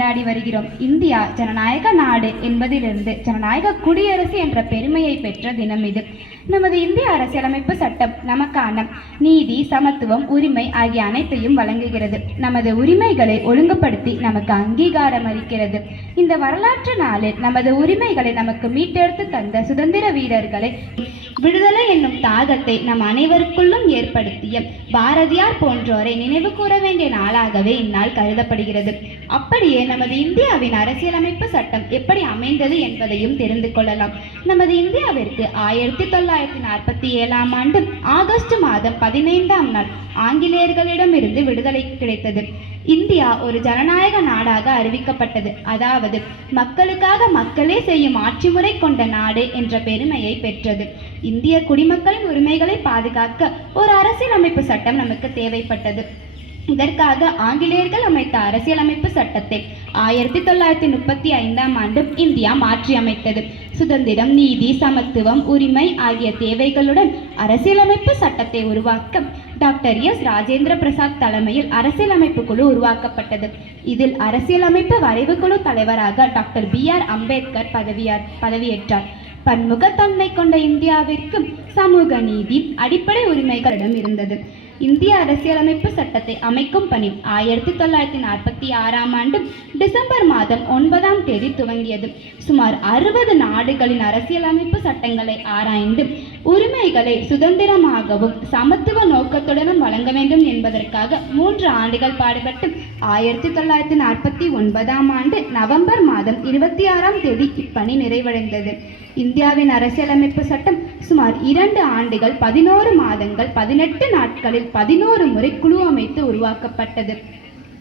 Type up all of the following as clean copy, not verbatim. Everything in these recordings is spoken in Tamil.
கொண்டாடி வருகிறோம். இந்தியா ஜனநாயக நாடு என்பதிலிருந்து ஜனநாயக குடியரசு என்ற பெருமையை பெற்ற தினம் இது. நமது இந்திய அரசியலமைப்பு சட்டம் நமக்கான நீதி, சமத்துவம், உரிமை ஆகிய அனைத்தையும் வழங்குகிறது. நமது உரிமைகளை ஒழுங்குபடுத்தி நமக்கு அங்கீகாரம் அளிக்கிறது. இந்த வரலாற்று நாளில் நமது உரிமைகளை நமக்கு மீட்டெடுத்து தந்த சுதந்திர வீரர்களை, விடுதலை என்னும் தாகத்தை நம் அனைவருக்குள்ளும் ஏற்படுத்திய பாரதியார் போன்றோரை நினைவு கூற வேண்டிய நாளாகவே இந்நாள் கருதப்படுகிறது. அப்படியே நமது இந்தியாவின் அரசியலமைப்பு சட்டம் எப்படி அமைந்தது என்பதையும் தெரிந்து கொள்ளலாம். நமது இந்தியாவிற்கு 1947 ஆண்டு ஆகஸ்ட் மாதம் 15ஆம் நாள் ஆங்கிலேயர்களிடமிருந்து விடுதலை கிடைத்தது. இந்தியா ஒரு ஜனநாயக நாடாக அறிவிக்கப்பட்டது. அதாவது மக்களுக்காக மக்களே செய்யும் ஆட்சி முறை கொண்ட நாடு என்ற பெருமையை பெற்றது. இந்திய குடிமக்களின் உரிமைகளை பாதுகாக்க ஒரு அரசியலமைப்பு சட்டம் நமக்கு தேவைப்பட்டது. இதற்காக ஆங்கிலேயர்கள் அமைத்த அரசியலமைப்பு சட்டத்தை 1935ஆம் ஆண்டு இந்தியா மாற்றி அமைத்தது. சுதந்திரம், நீதி, சமத்துவம், உரிமை ஆகிய தேவைகளுடன் அரசியலமைப்பு சட்டத்தை உருவாக்க டாக்டர் எஸ். ராஜேந்திர பிரசாத் தலைமையில் அரசியலமைப்பு குழு உருவாக்கப்பட்டது. இதில் அரசியலமைப்பு வரைவு குழு தலைவராக டாக்டர் B.R. அம்பேத்கர் பதவியேற்றார். பன்முகத்தன்மை கொண்ட இந்தியாவிற்கு சமூக நீதி, அடிப்படை உரிமைகளிடம் இருந்தது. இந்திய அரசியலமைப்பு சட்டத்தை அமைக்கும் பணி 1946ஆம் ஆண்டு டிசம்பர் மாதம் 9ஆம் தேதி துவங்கியது. சுமார் 60 நாடுகளின் அரசியலமைப்பு சட்டங்களை ஆராய்ந்து உரிமைகளை சுதந்திரமாகவும் சமத்துவ நோக்கத்துடனும் வழங்க வேண்டும் என்பதற்காக 3 ஆண்டுகள் பாடுபட்டு 1949ஆம் ஆண்டு நவம்பர் மாதம் 26ஆம் தேதி இப்பணி நிறைவடைந்தது. இந்தியாவின் அரசியலமைப்பு சட்டம் சுமார் 2 ஆண்டுகள் 11 மாதங்கள் 18 நாட்களில் 11 முறை குழு அமைத்து உருவாக்கப்பட்டது.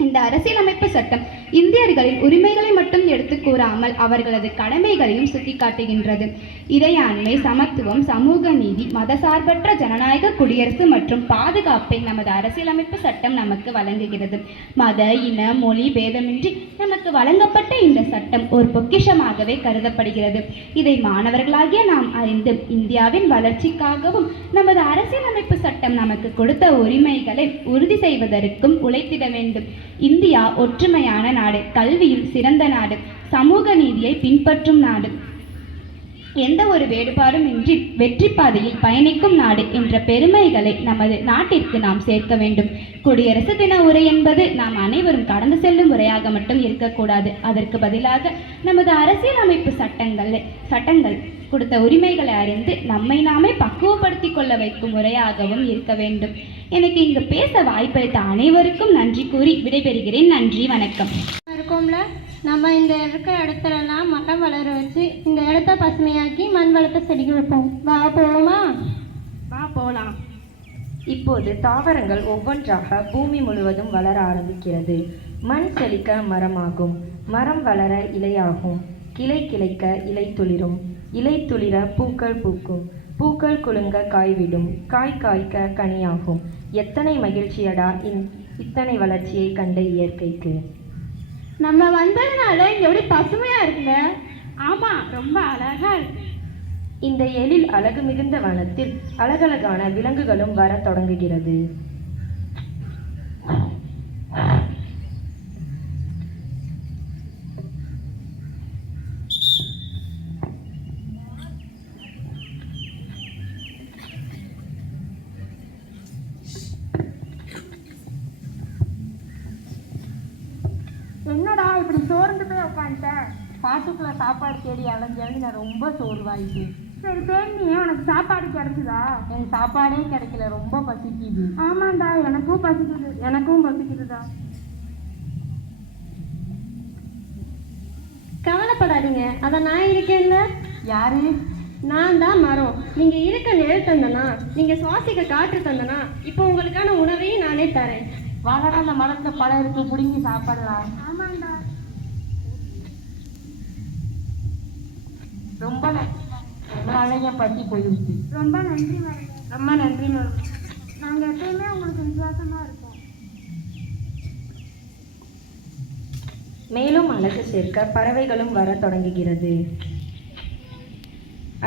இந்த அரசியலமைப்பு சட்டம் இந்தியர்களின் உரிமைகளை மட்டும் எடுத்து கூறாமல் அவர்களது கடமைகளையும் சுட்டிக்காட்டுகின்றது. இறையாண்மை, சமத்துவம், சமூக நீதி, மதசார்பற்ற ஜனநாயக குடியரசு மற்றும் பாதுகாப்பை நமது அரசியலமைப்பு சட்டம் நமக்கு வழங்குகிறது. மத, இன, மொழி பேதமின்றி நமக்கு வழங்கப்பட்ட இந்த சட்டம் ஒரு பொக்கிஷமாகவே கருதப்படுகிறது. இதை மாணவர்களாகிய நாம் அறிந்து இந்தியாவின் வளர்ச்சிக்காகவும் நமது அரசியலமைப்பு சட்டம் நமக்கு கொடுத்த உரிமைகளை உறுதி செய்வதற்கும் உழைத்திட வேண்டும். இந்தியா ஒற்றுமையான நாடு, கல்வியில் சிறந்த நாடு, சமூக நீதியை பின்பற்றும் நாடு, எந்த ஒரு வேறுபாடும் இன்றி வெற்றி பாதையில் பயணிக்கும் நாடு என்ற பெருமைகளை நமது நாட்டிற்கு நாம் சேர்க்க வேண்டும். குடியரசு தின உரை என்பது நாம் அனைவரும் கடந்து செல்லும் உரையாக மட்டும் இருக்கக்கூடாது. அதற்கு பதிலாக நமது அரசியலமைப்பு சட்டங்கள் கொடுத்த உரிமைகளை அறிந்து நம்மை நாமே பக்குவப்படுத்திக் கொள்ள வைக்கும் முறையாகவும் இருக்க வேண்டும். எனக்கு இங்கு பேச வாய்ப்பளித்த அனைவருக்கும் நன்றி கூறி விடைபெறுகிறேன். நன்றி, வணக்கம். இருக்கோம்ல, நம்ம இந்த இருக்கிற இடத்துலலாம் மரம் வளர வச்சு இந்த இடத்த பசுமையாக்கி மண் வளத்தை செடிக்கு வைப்போம். வா போகலாமா? வா போகலாம். இப்போது தாவரங்கள் ஒவ்வொன்றாக பூமி முழுவதும் வளர ஆரம்பிக்கிறது. மண் செழிக்க மரமாகும், மரம் வளர இலையாகும், கிளை கிளைக்க இலை துளிரும், இலை துளிர பூக்கள் பூக்கும், பூக்கள் குலுங்க காய்விடும், காய் காய்க்க கனியாகும். எத்தனை மகிழ்ச்சியடா இத்தனை வளர்ச்சியை கண்ட இயற்கைக்கு. நம்ம வந்ததுனால இங்க எப்படி பசுமையா இருக்குங்க. ஆமா, ரொம்ப அழகா இருக்கு. இந்த எழில் அழகு மிகுந்த வனத்தில் அழகழகான விலங்குகளும் வர தொடங்குகிறது. என்னடா இப்படி சோர்ந்து போய் உட்காந்துட்டேன்? காட்டுக்குள்ள சாப்பாடு தேடி அலைஞ்சாலும் நான் ரொம்ப சோர்வாயிட்டேன். சரி தேடி, உனக்கு சாப்பாடு கிடைக்குதா? எனக்கு சாப்பாடே கிடைக்கல, ரொம்ப பசிக்குது. ஆமாண்டா, எனக்கும் பசிக்குதுடா. கவலைப்படாதீங்க, அதான் நான் இருக்கேன்ல. யாரு? நான் தான் மரம். நீங்க இருக்க நிழல் தந்தனா, நீங்க சுவாசிக்க காற்று தந்தனா, இப்போ உங்களுக்கான உணவையும் நானே தரேன். வாழடா, அந்த மரத்துல பழம் இருக்கு, புடிங்கி சாப்பிடலாம். ஆமாண்டா. ரொம்ப அழகா பசி போயிடுச்சு. ரொம்ப நன்றி மேடம். ரொம்ப நன்றி மேடம். நாங்க எப்பயுமே உங்களுக்கு விசுவாசமா இருக்கோம். மேலும் அழகு சேர்க்க பறவைகளும் வர தொடங்குகிறது.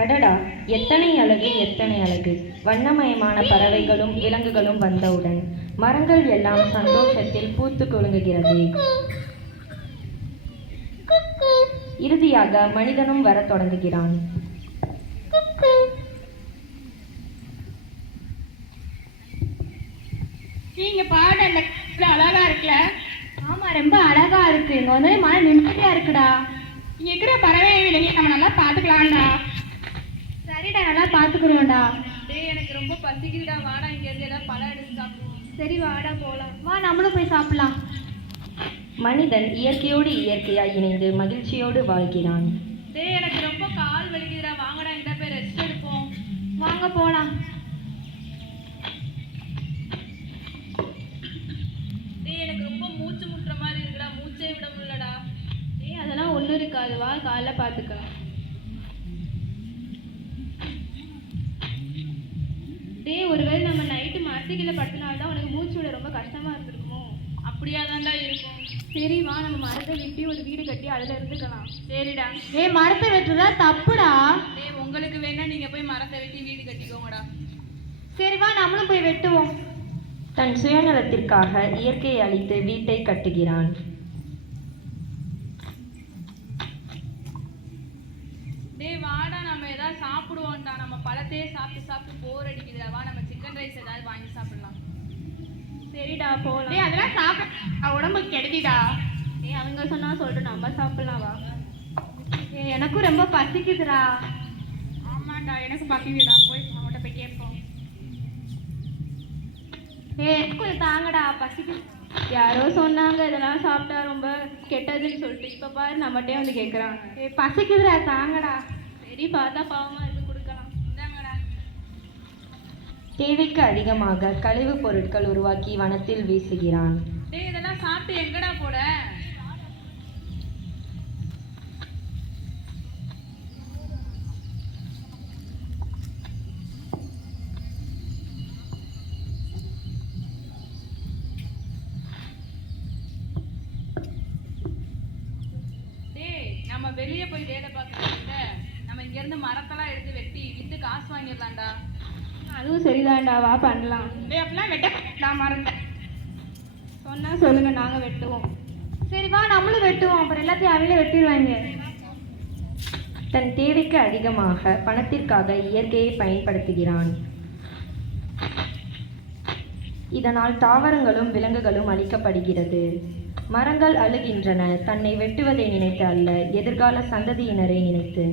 அடடா, எத்தனை அழகு, எத்தனை அழகு! வண்ணமயமான பறவைகளும் விலங்குகளும் வந்தவுடன் மரங்கள் எல்லாம் சந்தோஷத்தில் பூத்து குலுங்குகிறது. இறுதியாக மனிதனும் வரத் தொடங்குகிறான். நீங்க பாட அந்த அழகா இருக்குல்ல? ஆமா, ரொம்ப அழகா இருக்கு. இங்க வந்து மன நிம்மதியா இருக்குடா. இங்க இருக்கிற பறவை விலங்கி நம்ம நல்லா பாத்துக்கலாம்டா. சரிடா, நல்லா பாத்துக்கிறோம்டா. டேய், எனக்கு ரொம்ப பசிக்குதுடா. வாடா, இங்க இருந்து ஏதாவது பழம் எடுத்து சாப்பிடுவோம். சரி வாடா போலாம். வா, நம்மளும் போய் சாப்பிடலாம். மனிதன் இயற்கையோடு இயற்கையாய் இணைந்து மகிழ்ச்சியோடு வாழ்கிறான். டேய், எனக்கு ரொம்ப கால் வலிக்குதுடா. வாங்கடா, இந்த போய் ரெஸ்ட் எடுப்போம். வாங்க போலாம். டேய், எனக்கு ரொம்ப மூச்சு முட்டுற மாதிரி இருக்குடா. மூச்சே விட முடியலடா. ஏய், அதெல்லாம் ஒன்றும் இருக்காது. வா, காலைல பார்த்துக்கலாம். டேய், ஒருவேளை நம்ம நைட்டு மரத்துக்கீழே படுத்தனால்தான் உனக்கு மூச்சு விட ரொம்ப கஷ்டமா இருந்திருக்குமோ? அப்படியா தான்டா இருக்கும். சரி வா, நம்ம மரத்தை வெட்டி ஒரு வீடு கட்டி அதில் இருந்துக்கலாம். சரிடா. ஏய், மரத்தை வெட்டுறதா தப்புடா. டேய், உங்களுக்கு வேணா நீங்க போய் மரத்தை வெட்டி வீடு கட்டிக்கோங்கடா. சரி வா, நம்மளும் போய் வெட்டுவோம். தன் சுயநலத்திற்காக இயற்கையை அழித்து வீட்டை கட்டுகிறான். டேய், வாடா, நம்ம ஏதாவது சாப்பிடுவோம்டா. நம்ம பழத்தையே சாப்பிட்டு சாப்பிட்டு போர் அடிக்குதுடா. வா, நம்ம சிக்கன் ரைஸ் ஏதாவது வாங்கி சாப்பிடலாம். சரிடா, போகலாம். டேய், அதெல்லாம் சாப்பிட உடம்புக்கு கெடுதிடா. ஏய், அவங்க சொன்னா சொல்லிட்டு நம்ம சாப்பிடலாம். வா. ஏய், எனக்கும் ரொம்ப பசிக்குதுடா. ஆமாண்டா, எனக்கு பசிக்குதுடா. போய் அவங்கள்ட்ட போய் கேட்போம். ஏய், கொஞ்சம் தாங்கடா, பசிக்குது. யாரோ சொன்னாங்க இதெல்லாம் சாப்பிட்டா ரொம்ப கெட்டதுன்னு சொல்லிட்டு. இப்போ பாரு, நம்மகிட்டே வந்து கேட்குறாங்க. ஏய், பசிக்குதுடா, தாங்கடா. சரி, பார்த்தா பாவமாக இருக்கு, கொடுக்கலாம். இந்தாங்கடா. தேவைக்கு அதிகமாக கழிவுப் பொருட்கள் உருவாக்கி வனத்தில் வீசுகிறான். டேய், இதெல்லாம் சாப்பிட்டு எங்கடா போட? டேய், நம்ம வெளியே போய் வேலை பார்க்கறத நம்ம இங்க இருந்து மரத்தெல்லாம் எடுத்து வெட்டி வித்து காசு வாங்கிடலாம்டா. அதுவும் சரிதான்டா, வா பண்ணலாம். டேய், அப்படிலாம் வெட்ட நான் மறந்தேன். சொன்னா சொல்லுங்க, நாங்கள் வெட்டுவோம். சரி வா, நம்மளும் வெட்டுவோம். அப்புறம் எல்லாத்தையும் அவங்களே வெட்டிடுவாங்க. தன் தேவைக்கு அதிகமாக பணத்திற்காக இயற்கையை பயன்படுத்துகிறான். இதனால் தாவரங்களும் விலங்குகளும் அழிக்கப்படுகிறது. மரங்கள் அழுகின்றன, தன்னை வெட்டுவதை நினைத்து அல்ல, எதிர்கால சந்ததியினரை நினைத்து.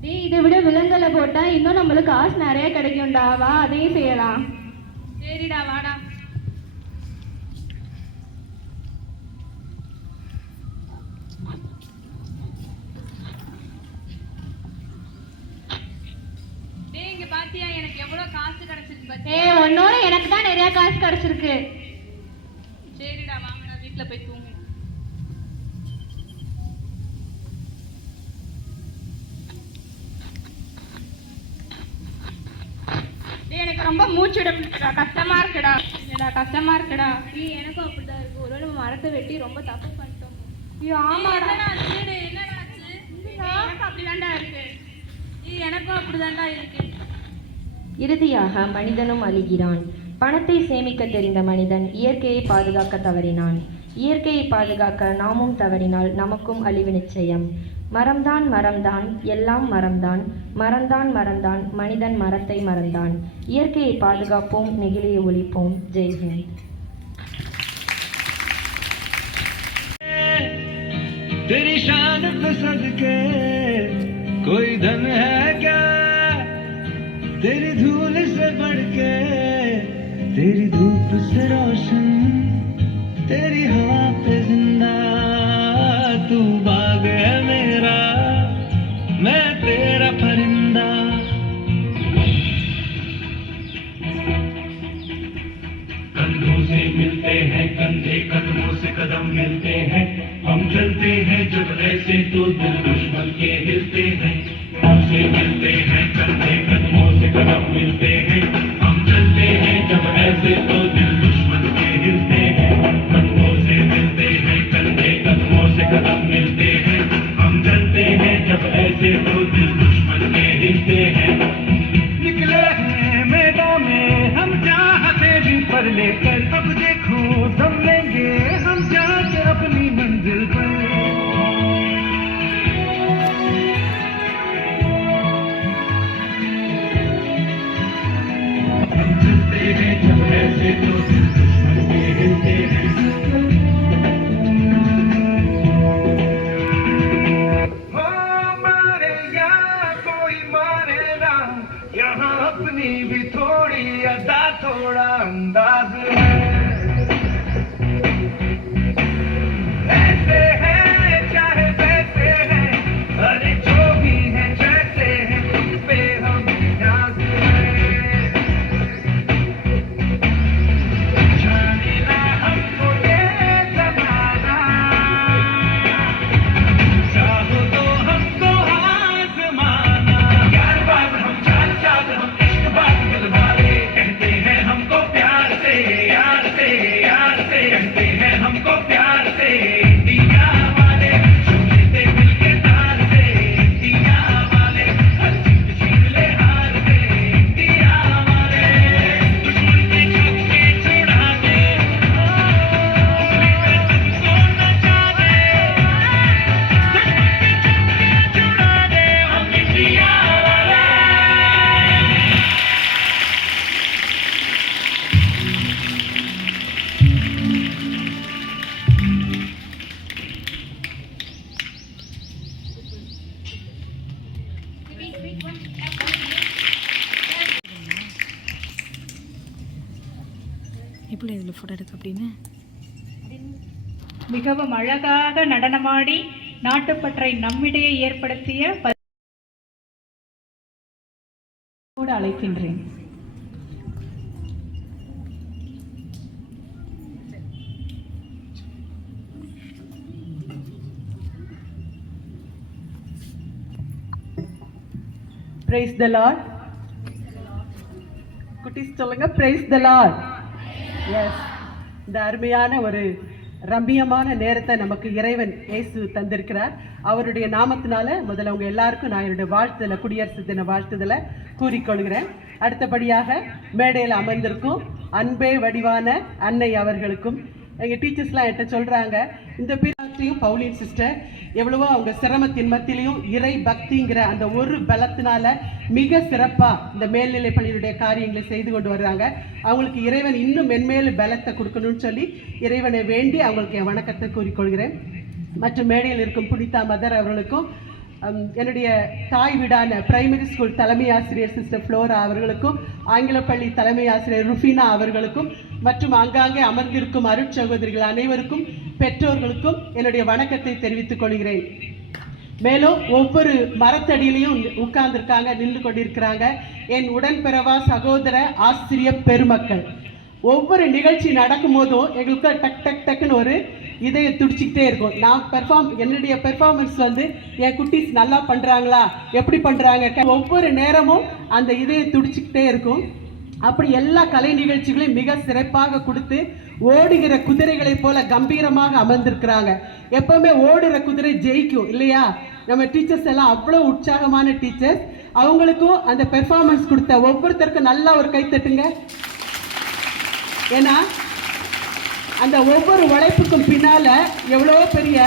டேய், இதை விட விலங்குகளை போட்டால் இன்னும் நம்மளுக்கு காசு நிறைய கிடைக்கும்டா. வா, அதையும் செய்யலாம். சரிடா, வாடா. டேய், இங்க பாத்தியா எனக்கு எவ்வளவு காசு கிடைச்சிருக்கு பாத்தியா? ஏய், உன்னோட எனக்கு தான் நிறைய காசு கிடைச்சிருக்கு. சரிடா, வாங்க, நான் வீட்டுல போய் தூங்கணும். டேய், எனக்கு ரொம்ப மூச்சு விட முடியலடா. கஷ்டமா இருக்குடா. என்னடா கஷ்டமா இருக்குடா. ஏய், எனக்கும் அப்படிதான் இருக்கு. ஒருவேளை நம்ம மரத்தை வெட்டி ரொம்ப தப்பு பண்ணிட்டோம். ஐயோ, ஆமாடா. என்னடா ஆச்சு? எனக்கு அப்படிதான்டா இருக்கு. எனக்கும் அப்படிதான்டா இருக்கு. இறுதியாக மனிதனும் அழிகிறான். பணத்தை சேமிக்க தெரிந்த மனிதன் இயற்கையை பாதுகாக்க தவறினான். இயற்கையை பாதுகாக்க நாமும் தவறினால் நமக்கும் அழிவு நிச்சயம். மரம்தான் மரம்தான், எல்லாம் மரம்தான், மரம்தான் மரம்தான், மனிதன் மரத்தை மறந்தான். இயற்கையை பாதுகாப்போம், நெகிழியை ஒழிப்போம். ஜெய்ஹிந்த். तेरी शान पे सदके कोई धन है क्या, तेरी धूल से बढ़ के, तेरी धूप से रोशन, तेरी हवा पे जिंदा, तू बाग है मेरा, मैं तेरा परिंदा। कंधों से मिलते हैं कंधे, कदमों से कदम मिलते हैं, हम चलते हैं जब ऐसे तो दिल दुश्मन के हिलते हैं। हमसे मिलते हैं कंधे, कदमों से कदम मिलते हैं, हम चलते हैं जब ऐसे तो दिल दुश्मन के हिलते हैं। कंधों से यहाँ अपनी भी थोड़ी अदा थोड़ा अंदाज है ऐसे हैं चाहे वैसे हैं अरे जो भी हैं जैसे हैं तुम पे हम नाज हैं जाने ना हमको ये जमाना चाहो तो हमको आजमाना यार बात हम जान साथ हम इश्क बात दिल वाले कहते हैं हमको प्यार से यार से यार से कहते हैं हमको प्यार से दिया वाले सुनते दिल के तार से दिया वाले हर चीज छीन ले हार से दिया वाले दुश्मन के छक्के छुड़ा दे उंगली पे सबको नचा दे दुश्मन के छक्के छुड़ा दे हम इंडिया वाले எப்படி இதில் ஃபோட்டோ எடுக்க அப்படின்னு மிகவும் அழகாக நடனமாடி நாட்டுப்பற்றை நம்மிடையே ஏற்படுத்திய அழைக்கின்றேன். Praise the Lord. குட்டீஸ் சொல்லுங்க praise the Lord. எஸ், இந்த அருமையான ஒரு ரம்மியமான நேரத்தை நமக்கு இறைவன் இயேசு தந்திருக்கிறார். அவருடைய நாமத்தினால முதல்ல உங்க எல்லாருக்கும் நான் என்னுடைய வாழ்த்துதலை, குடியரசு தின வாழ்த்துதலை கூறிக்கொள்கிறேன். அடுத்தபடியாக மேடையில் அமர்ந்திருக்கும் அன்பே வடிவான அன்னை அவர்களுக்கும் எங்கள் டீச்சர்ஸ்லாம் என்கிட்ட சொல்கிறாங்க, இந்த பீராட்சியும் பவுலின் சிஸ்டர் எவ்வளவோ அவங்க சிரமத்தின் மத்தியிலையும் இறை பக்திங்கிற அந்த ஒரு பலத்தினால மிக சிறப்பாக இந்த மேல்நிலை பள்ளியினுடைய காரியங்களை செய்து கொண்டு வர்றாங்க. அவங்களுக்கு இறைவன் இன்னும் மென்மேலும் பலத்தை கொடுக்கணும்னு சொல்லி இறைவனை வேண்டி அவங்களுக்கு என் வணக்கத்தை கூறிக்கொள்கிறேன். மற்றும் மேடையில் இருக்கும் புனிதா மதர் அவர்களுக்கும் என்னுடைய தாய் வீடான பிரைமரி ஸ்கூல் தலைமை ஆசிரியர் சிஸ்டர் ஃப்ளோரா அவர்களுக்கும் ஆங்கில பள்ளி தலைமை ஆசிரியர் ருஃபினா அவர்களுக்கும் மற்றும் ஆங்காங்கே அமர்ந்திருக்கும் அருட்சகோதரிகள் அனைவருக்கும் பெற்றோர்களுக்கும் என்னுடைய வணக்கத்தை தெரிவித்துக் கொள்கிறேன். மேலும் ஒவ்வொரு மரத்தடியிலையும் உட்கார்ந்துருக்காங்க, நின்று கொண்டிருக்கிறாங்க என் உடன்பிறவா சகோதர ஆசிரியர் பெருமக்கள். ஒவ்வொரு நிகழ்ச்சி நடக்கும் போதும் எங்களுக்கு டக் டக் டக்குன்னு ஒரு இதையை துடிச்சிக்கிட்டே இருக்கும். நான் என்னுடைய பெர்ஃபார்மன்ஸ் என் குட்டீஸ் நல்லா பண்ணுறாங்களா, எப்படி பண்ணுறாங்க, ஒவ்வொரு நேரமும் அந்த இதையை துடிச்சிக்கிட்டே இருக்கும். அப்படி எல்லா கலை நிகழ்ச்சிகளையும் மிக சிறப்பாக கொடுத்து ஓடுகிற குதிரைகளை போல கம்பீரமாக அமர்ந்திருக்கிறாங்க. எப்பவுமே ஓடுகிற குதிரை ஜெயிக்கும் இல்லையா? நம்ம டீச்சர்ஸ் எல்லாம் அவ்வளோ உற்சாகமான டீச்சர்ஸ். அவங்களுக்கும் அந்த பெர்ஃபார்மன்ஸ் கொடுத்த ஒவ்வொருத்தருக்கும் நல்லா ஒரு கை தட்டுங்க. ஏன்னா அந்த ஒவ்வொரு உழைப்புக்கும் பின்னால் எவ்வளோ பெரிய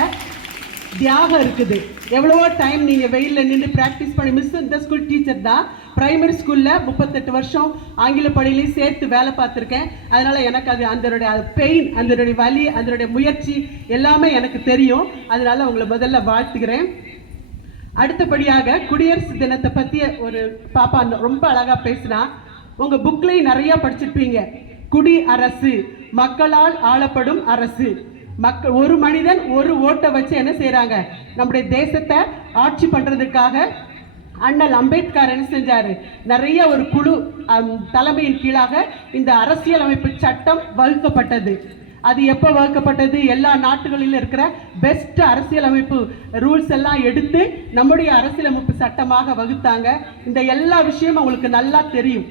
தியாகம் இருக்குது. எவ்வளவோ டைம் நீங்கள் வெயிலில் நின்று ப்ராக்டிஸ் பண்ணி. மிஸ் இந்த ஸ்கூல் டீச்சர் தான், ப்ரைமரி ஸ்கூலில் 38 வருஷம் ஆங்கில பள்ளியிலையும் சேர்த்து வேலை பார்த்துருக்கேன். அதனால் எனக்கு அதனுடைய பெயின், அதனுடைய வலி, அதனுடைய முயற்சி எல்லாமே எனக்கு தெரியும். அதனால் உங்களை முதல்ல வாழ்த்துக்கிறேன். அடுத்தபடியாக குடியரசு தினத்தை பற்றி ஒரு பாப்பா ரொம்ப அழகாக பேசினா. உங்கள் புக்லேயும் நிறையா படிச்சிருப்பீங்க. குடி அரசு, மக்களால் ஆளப்படும் அரசு. ஒரு மனிதன் ஒரு ஓட்டை வச்சு என்ன செய்கிறாங்க, நம்முடைய தேசத்தை ஆட்சி பண்ணுறதுக்காக அண்ணல் அம்பேத்கர் என்ன செஞ்சார், நிறைய ஒரு குழு தலைமையின் கீழாக இந்த அரசியலமைப்பு சட்டம் வகுக்கப்பட்டது. அது எப்போ வகுக்கப்பட்டது? எல்லா நாட்டுகளிலும் இருக்கிற பெஸ்ட் அரசியலமைப்பு ரூல்ஸ் எல்லாம் எடுத்து நம்முடைய அரசியலமைப்பு சட்டமாக வகுத்தாங்க. இந்த எல்லா விஷயமும் உங்களுக்கு நல்லா தெரியும்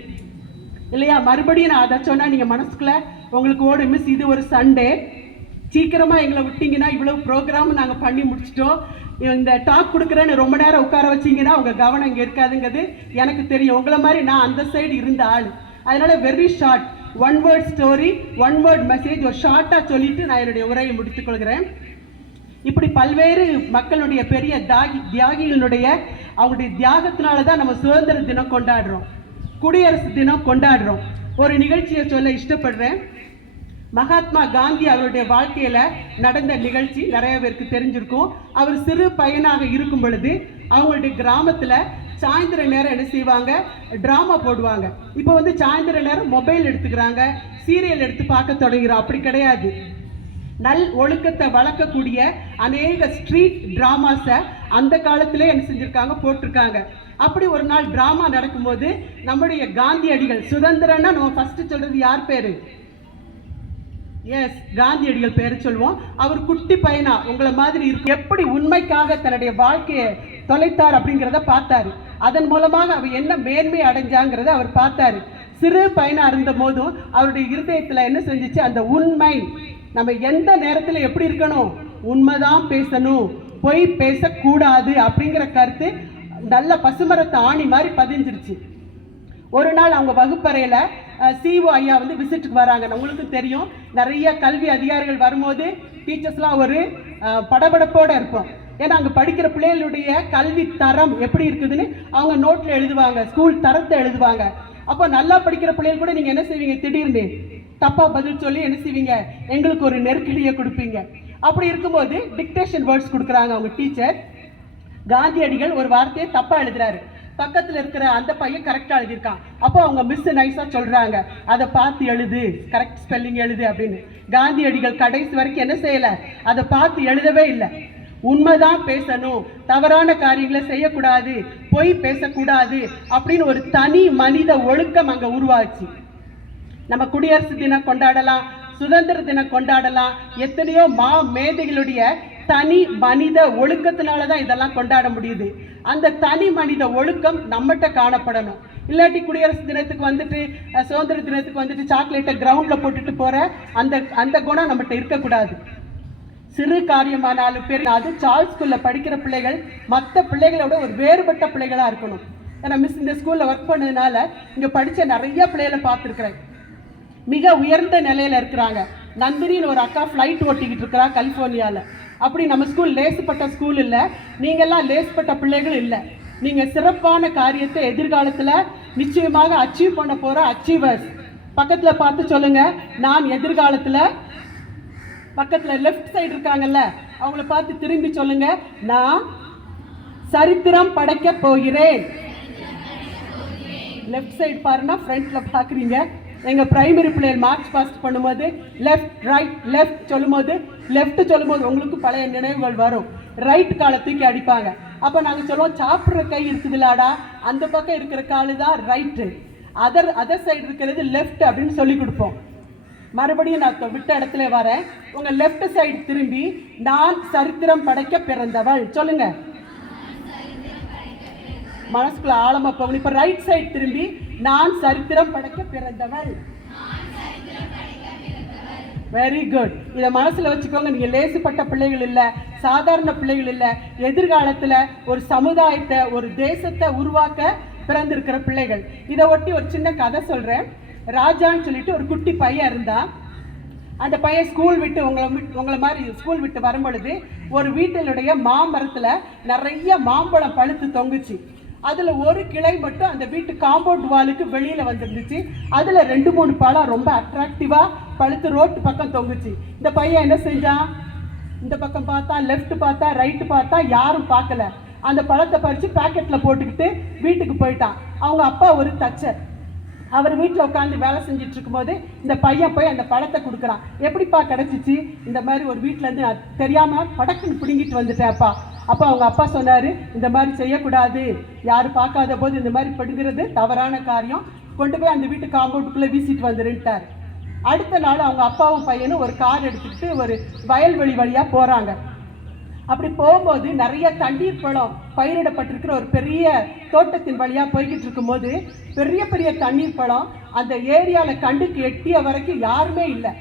இல்லையா? மறுபடியும் நான் அதை சொன்னால் நீங்கள் மனசுக்குள்ள உங்களுக்கு ஓடு, மிஸ் இது ஒரு சண்டே சீக்கிரமாக எங்களை விட்டிங்கன்னா இவ்வளவு ப்ரோக்ராம் நாங்கள் பண்ணி முடிச்சிட்டோம், இந்த டாக் கொடுக்குறேன்னு ரொம்ப நேரம் உட்கார வச்சிங்கன்னா உங்கள் கவனம் இங்கே இருக்காதுங்கிறது எனக்கு தெரியும். உங்களை மாதிரி நான் அந்த சைடு இருந்த ஆள். அதனால் very short, one word story, one word message, ஒரு ஷார்ட்டாக சொல்லிவிட்டு நான் என்னுடைய உரையை முடித்துக்கொள்கிறேன். இப்படி பல்வேறு மக்களுடைய பெரிய தியாகிகளுடைய அவங்களுடைய தியாகத்தினால தான் நம்ம சுதந்திர தினம் கொண்டாடுறோம், குடியரசு தினம் கொண்டாடுறோம். ஒரு நிகழ்ச்சியை சொல்ல இஷ்டப்படுறேன். மகாத்மா காந்தி அவருடைய வாழ்க்கையில் நடந்த நிகழ்ச்சி நிறைய பேருக்கு தெரிஞ்சிருக்கும். அவர் சிறு பையனாக இருக்கும் பொழுது அவங்களுடைய கிராமத்தில் சாயந்தர நேரம் என்ன செய்வாங்க, ட்ராமா போடுவாங்க. இப்போ வந்து சாயந்தர நேரம் மொபைல் எடுத்துக்கிறாங்க, சீரியல் எடுத்து பார்க்க தொடங்கிறோம். அப்படி கிடையாது. நல் ஒழுக்கத்தை வளர்க்கக்கூடிய அநேக ஸ்ட்ரீட் டிராமாஸை அந்த காலத்திலே என்ன செஞ்சுருக்காங்க, போட்டிருக்காங்க. அப்படி ஒரு நாள் ட்ராமா நடக்கும்போது நம்முடைய காந்தியடிகள், சுதந்திரன்னா நம்ம ஃபர்ஸ்ட் சொல்றது யார் பேரு? எஸ், காந்தியடிகள் பேர் சொல்லுவோம். அவர் குட்டி பையனா உங்களை மாதிரி இருக்கு, எப்படி உண்மைக்காக தன்னுடைய வாழ்க்கையை தொலைத்தார் அப்படிங்கிறத பார்த்தாரு. அதன் மூலமாக அவர் என்ன மேன்மை அடைஞ்சாங்கிறத அவர் பார்த்தாரு. சிறு பையனா இருந்த போதும் அவருடைய இருதயத்தில் என்ன செஞ்சிச்சு, அந்த உண்மை. நம்ம எந்த நேரத்தில் எப்படி இருக்கணும், உண்மைதான் பேசணும், பொய் பேசக்கூடாது அப்படிங்கிற கருத்து நல்ல பசுமரத்தை ஆணி மாதிரி பதிஞ்சிருச்சு. ஒரு நாள் அவங்க வகுப்பறையில் சிஓ ஐயா வந்து விசிட்டுக்கு வராங்க. உங்களுக்கு தெரியும், நிறைய கல்வி அதிகாரிகள் வரும்போது டீச்சர்ஸ்லாம் ஒரு படபடப்போடு இருப்போம். ஏன்னா அங்கே படிக்கிற பிள்ளைகளுடைய கல்வி தரம் எப்படி இருக்குதுன்னு அவங்க நோட்டில் எழுதுவாங்க, ஸ்கூல் தரத்தை எழுதுவாங்க. அப்போ நல்லா படிக்கிற பிள்ளைகள் கூட நீங்கள் என்ன செய்வீங்க, திடீர்னு தப்பாக பதில் சொல்லி என்ன செய்வீங்க, எங்களுக்கு ஒரு நெருக்கடியை கொடுப்பீங்க. அப்படி இருக்கும்போது டிக்டேஷன் வேர்ட்ஸ் கொடுக்குறாங்க அவங்க டீச்சர். காந்தியடிகள் ஒரு வார்த்தையை தப்பாக எழுதுறாரு, பக்கத்தில் இருக்கிற அந்த பையன் கரெக்டாக எழுதியிருக்கான். அப்போ அவங்க மிஸ் நைஸாக சொல்கிறாங்க, அதை பார்த்து எழுது, கரெக்ட் ஸ்பெல்லிங் எழுது அப்படின்னு. காந்தியடிகள் கடைசி வரைக்கும் என்ன செய்யலை, அதை பார்த்து எழுதவே இல்லை. உண்மைதான் பேசணும், தவறான காரியங்களை செய்யக்கூடாது, பொய் பேசக்கூடாது அப்படின்னு ஒரு தனி மனித ஒழுக்கம் அங்கே உருவாச்சு. நம்ம குடியரசு தினம் கொண்டாடலாம், சுதந்திர தினம் கொண்டாடலாம், எத்தனையோ மேதைகளுடைய தனி மனித ஒழுக்கத்தினால தான் இதெல்லாம் கொண்டாட முடியுது. அந்த தனி மனித ஒழுக்கம் நம்மகிட்ட காணப்படணும். இல்லாட்டி குடியரசு தினத்துக்கு வந்துட்டு, சுதந்திர தினத்துக்கு வந்துட்டு சாக்லேட்டை கிரவுண்டில் போட்டுட்டு போகிற அந்த குணம் நம்மகிட்ட இருக்கக்கூடாது. சிறு காரியமானாலும் பெரிய, அது சார்ல்ஸ் ஸ்கூலில் படிக்கிற பிள்ளைகள் மற்ற பிள்ளைகளோட ஒரு வேறுபட்ட பிள்ளைகளாக இருக்கணும். ஏன்னா மிஸ் இந்த ஸ்கூலில் ஒர்க் பண்ணதுனால இங்கே படித்த நிறைய பிள்ளைகளை பார்த்துருக்குறேன், மிக உயர்ந்த நிலையில் இருக்கிறாங்க. நந்தினின்னு ஒரு அக்கா ஃப்ளைட் ஓட்டிக்கிட்டு இருக்கிறா கலிஃபோர்னியாவில். அப்படி நம்ம ஸ்கூல் லேசுப்பட்ட ஸ்கூல் இல்லை, நீங்கள்லாம் லேசுப்பட்ட பிள்ளைகள் இல்லை. நீங்கள் சிறப்பான காரியத்தை எதிர்காலத்தில் நிச்சயமாக அச்சீவ் பண்ண போகிற அச்சீவர்ஸ். பக்கத்தில் பார்த்து சொல்லுங்கள், நான் எதிர்காலத்தில், பக்கத்தில் லெஃப்ட் சைடு இருக்காங்கல்ல அவங்கள பார்த்து திரும்பி சொல்லுங்கள், நான் சரித்திரம் படைக்க போகிறேன். லெஃப்ட் சைடு பாருன்னா ஃப்ரண்ட்டில் பார்க்குறீங்க. எங்கள் பிரைமரி பிள்ளைகள் மார்ச் பாஸ்ட் பண்ணும்போது லெஃப்ட் ரைட் லெஃப்ட் சொல்லும்போது, லெஃப்ட் சொல்லும்போது உங்களுக்கு பழைய நினைவுகள் வரும். ரைட் காலை தூக்கி அடிப்பாங்க. அப்போ நாங்கள் சொல்லுவோம், சாப்பிட்ற கை இருக்குதுலாடா, அந்த பக்கம் இருக்கிற காலு தான் ரைட்டு, அதர் சைடு இருக்கிறது லெஃப்ட் அப்படின்னு சொல்லி கொடுப்போம். மறுபடியும் நான் விட்ட இடத்துல வரேன். உங்கள் லெஃப்ட் சைடு திரும்பி, நான் சரித்திரம் படைக்க பிறந்தவள் சொல்லுங்க. மனசுக்குள்ள ஆழமா போகணும். இப்போ ரைட் சைடு திரும்பி, நான் சரித்திரம் படைக்க பிறந்தவள். Very good. இதை மனசுல வச்சுக்கோங்க. நீங்க லேசுப்பட்ட பிள்ளைகள் இல்லை, சாதாரண பிள்ளைகள் இல்லை. எதிர்காலத்தில் ஒரு சமுதாயத்தை, ஒரு தேசத்தை உருவாக்க பிறந்திருக்கிற பிள்ளைகள். இதை ஒட்டி ஒரு சின்ன கதை சொல்றேன். ராஜான்னு சொல்லிட்டு ஒரு குட்டி பையன் இருந்தான். அந்த பையன் ஸ்கூல் விட்டு உங்களை மாதிரி ஸ்கூல் விட்டு வரும்பொழுது ஒரு வீட்டினுடைய மாமரத்தில் நிறைய மாம்பழம் பழுத்து தொங்குச்சு. அதில் ஒரு கிளை மட்டும் அந்த வீட்டு காம்பவுண்ட் வாலுக்கு வெளியில் வந்துருந்துச்சு. அதில் 2-3 பழம் ரொம்ப அட்ராக்டிவாக பழுத்து ரோட்டு பக்கம் தொங்குச்சு. இந்த பையன் என்ன செஞ்சான், இந்த பக்கம் பார்த்தா, லெஃப்ட் பார்த்தா, ரைட்டு பார்த்தா, யாரும் பார்க்கல. அந்த பழத்தை பறித்து பேக்கெட்டில் போட்டுக்கிட்டு வீட்டுக்கு போயிட்டான். அவங்க அப்பா ஒரு தச்சர். அவர் வீட்டில் உட்காந்து வேலை செஞ்சுட்டு இருக்கும்போது இந்த பையன் போய் அந்த பழத்தை கொடுக்குறான். எப்படிப்பா கிடச்சிச்சு? இந்த மாதிரி ஒரு வீட்டிலேருந்து நான் தெரியாமல் படக்குன்னு பிடுங்கிட்டு வந்துட்டேன்ப்பா. அப்போ அவங்க அப்பா சொன்னார், இந்த மாதிரி செய்யக்கூடாது, யாரும் பார்க்காத போது இந்த மாதிரி படுகிறது தவறான காரியம், கொண்டு போய் அந்த வீட்டு காம்பவுண்டுக்குள்ளே வீசிட்டு வந்துருன்ட்டார். அடுத்த நாள் அவங்க அப்பாவும் பையனும் ஒரு கார் எடுத்துக்கிட்டு ஒரு வயல்வெளி வழியாக போகிறாங்க. அப்படி போகும்போது நிறைய தண்ணீர் பழம் பயிரிடப்பட்டிருக்கிற ஒரு பெரிய தோட்டத்தின் வழியாக போய்கிட்டு இருக்கும்போது பெரிய பெரிய தண்ணீர் பழம் அந்த ஏரியாவில் கண்டுக்கு எட்டிய வரைக்கும் யாருமே இல்லை.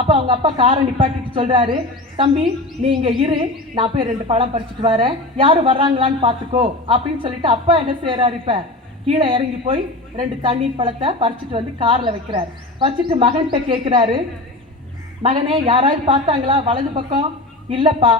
அப்போ அவங்க அப்பா காரை நிப்பாட்டிட்டு சொல்கிறாரு, தம்பி நீ இங்கே இரு, நான் போய் 2 பழம் பறிச்சுட்டு வரேன், யாரும் வர்றாங்களான்னு பார்த்துக்கோ அப்படின்னு சொல்லிட்டு அப்பா என்ன செய்கிறாரு, இப்போ கீழே இறங்கி போய் 2 தண்ணீர் பழத்தை பறிச்சுட்டு வந்து காரில் வைக்கிறார். வச்சுட்டு மகன்கிட்ட கேட்குறாரு, மகனே யாராவது பார்த்தாங்களா? வலது பக்கம் இல்லைப்பா.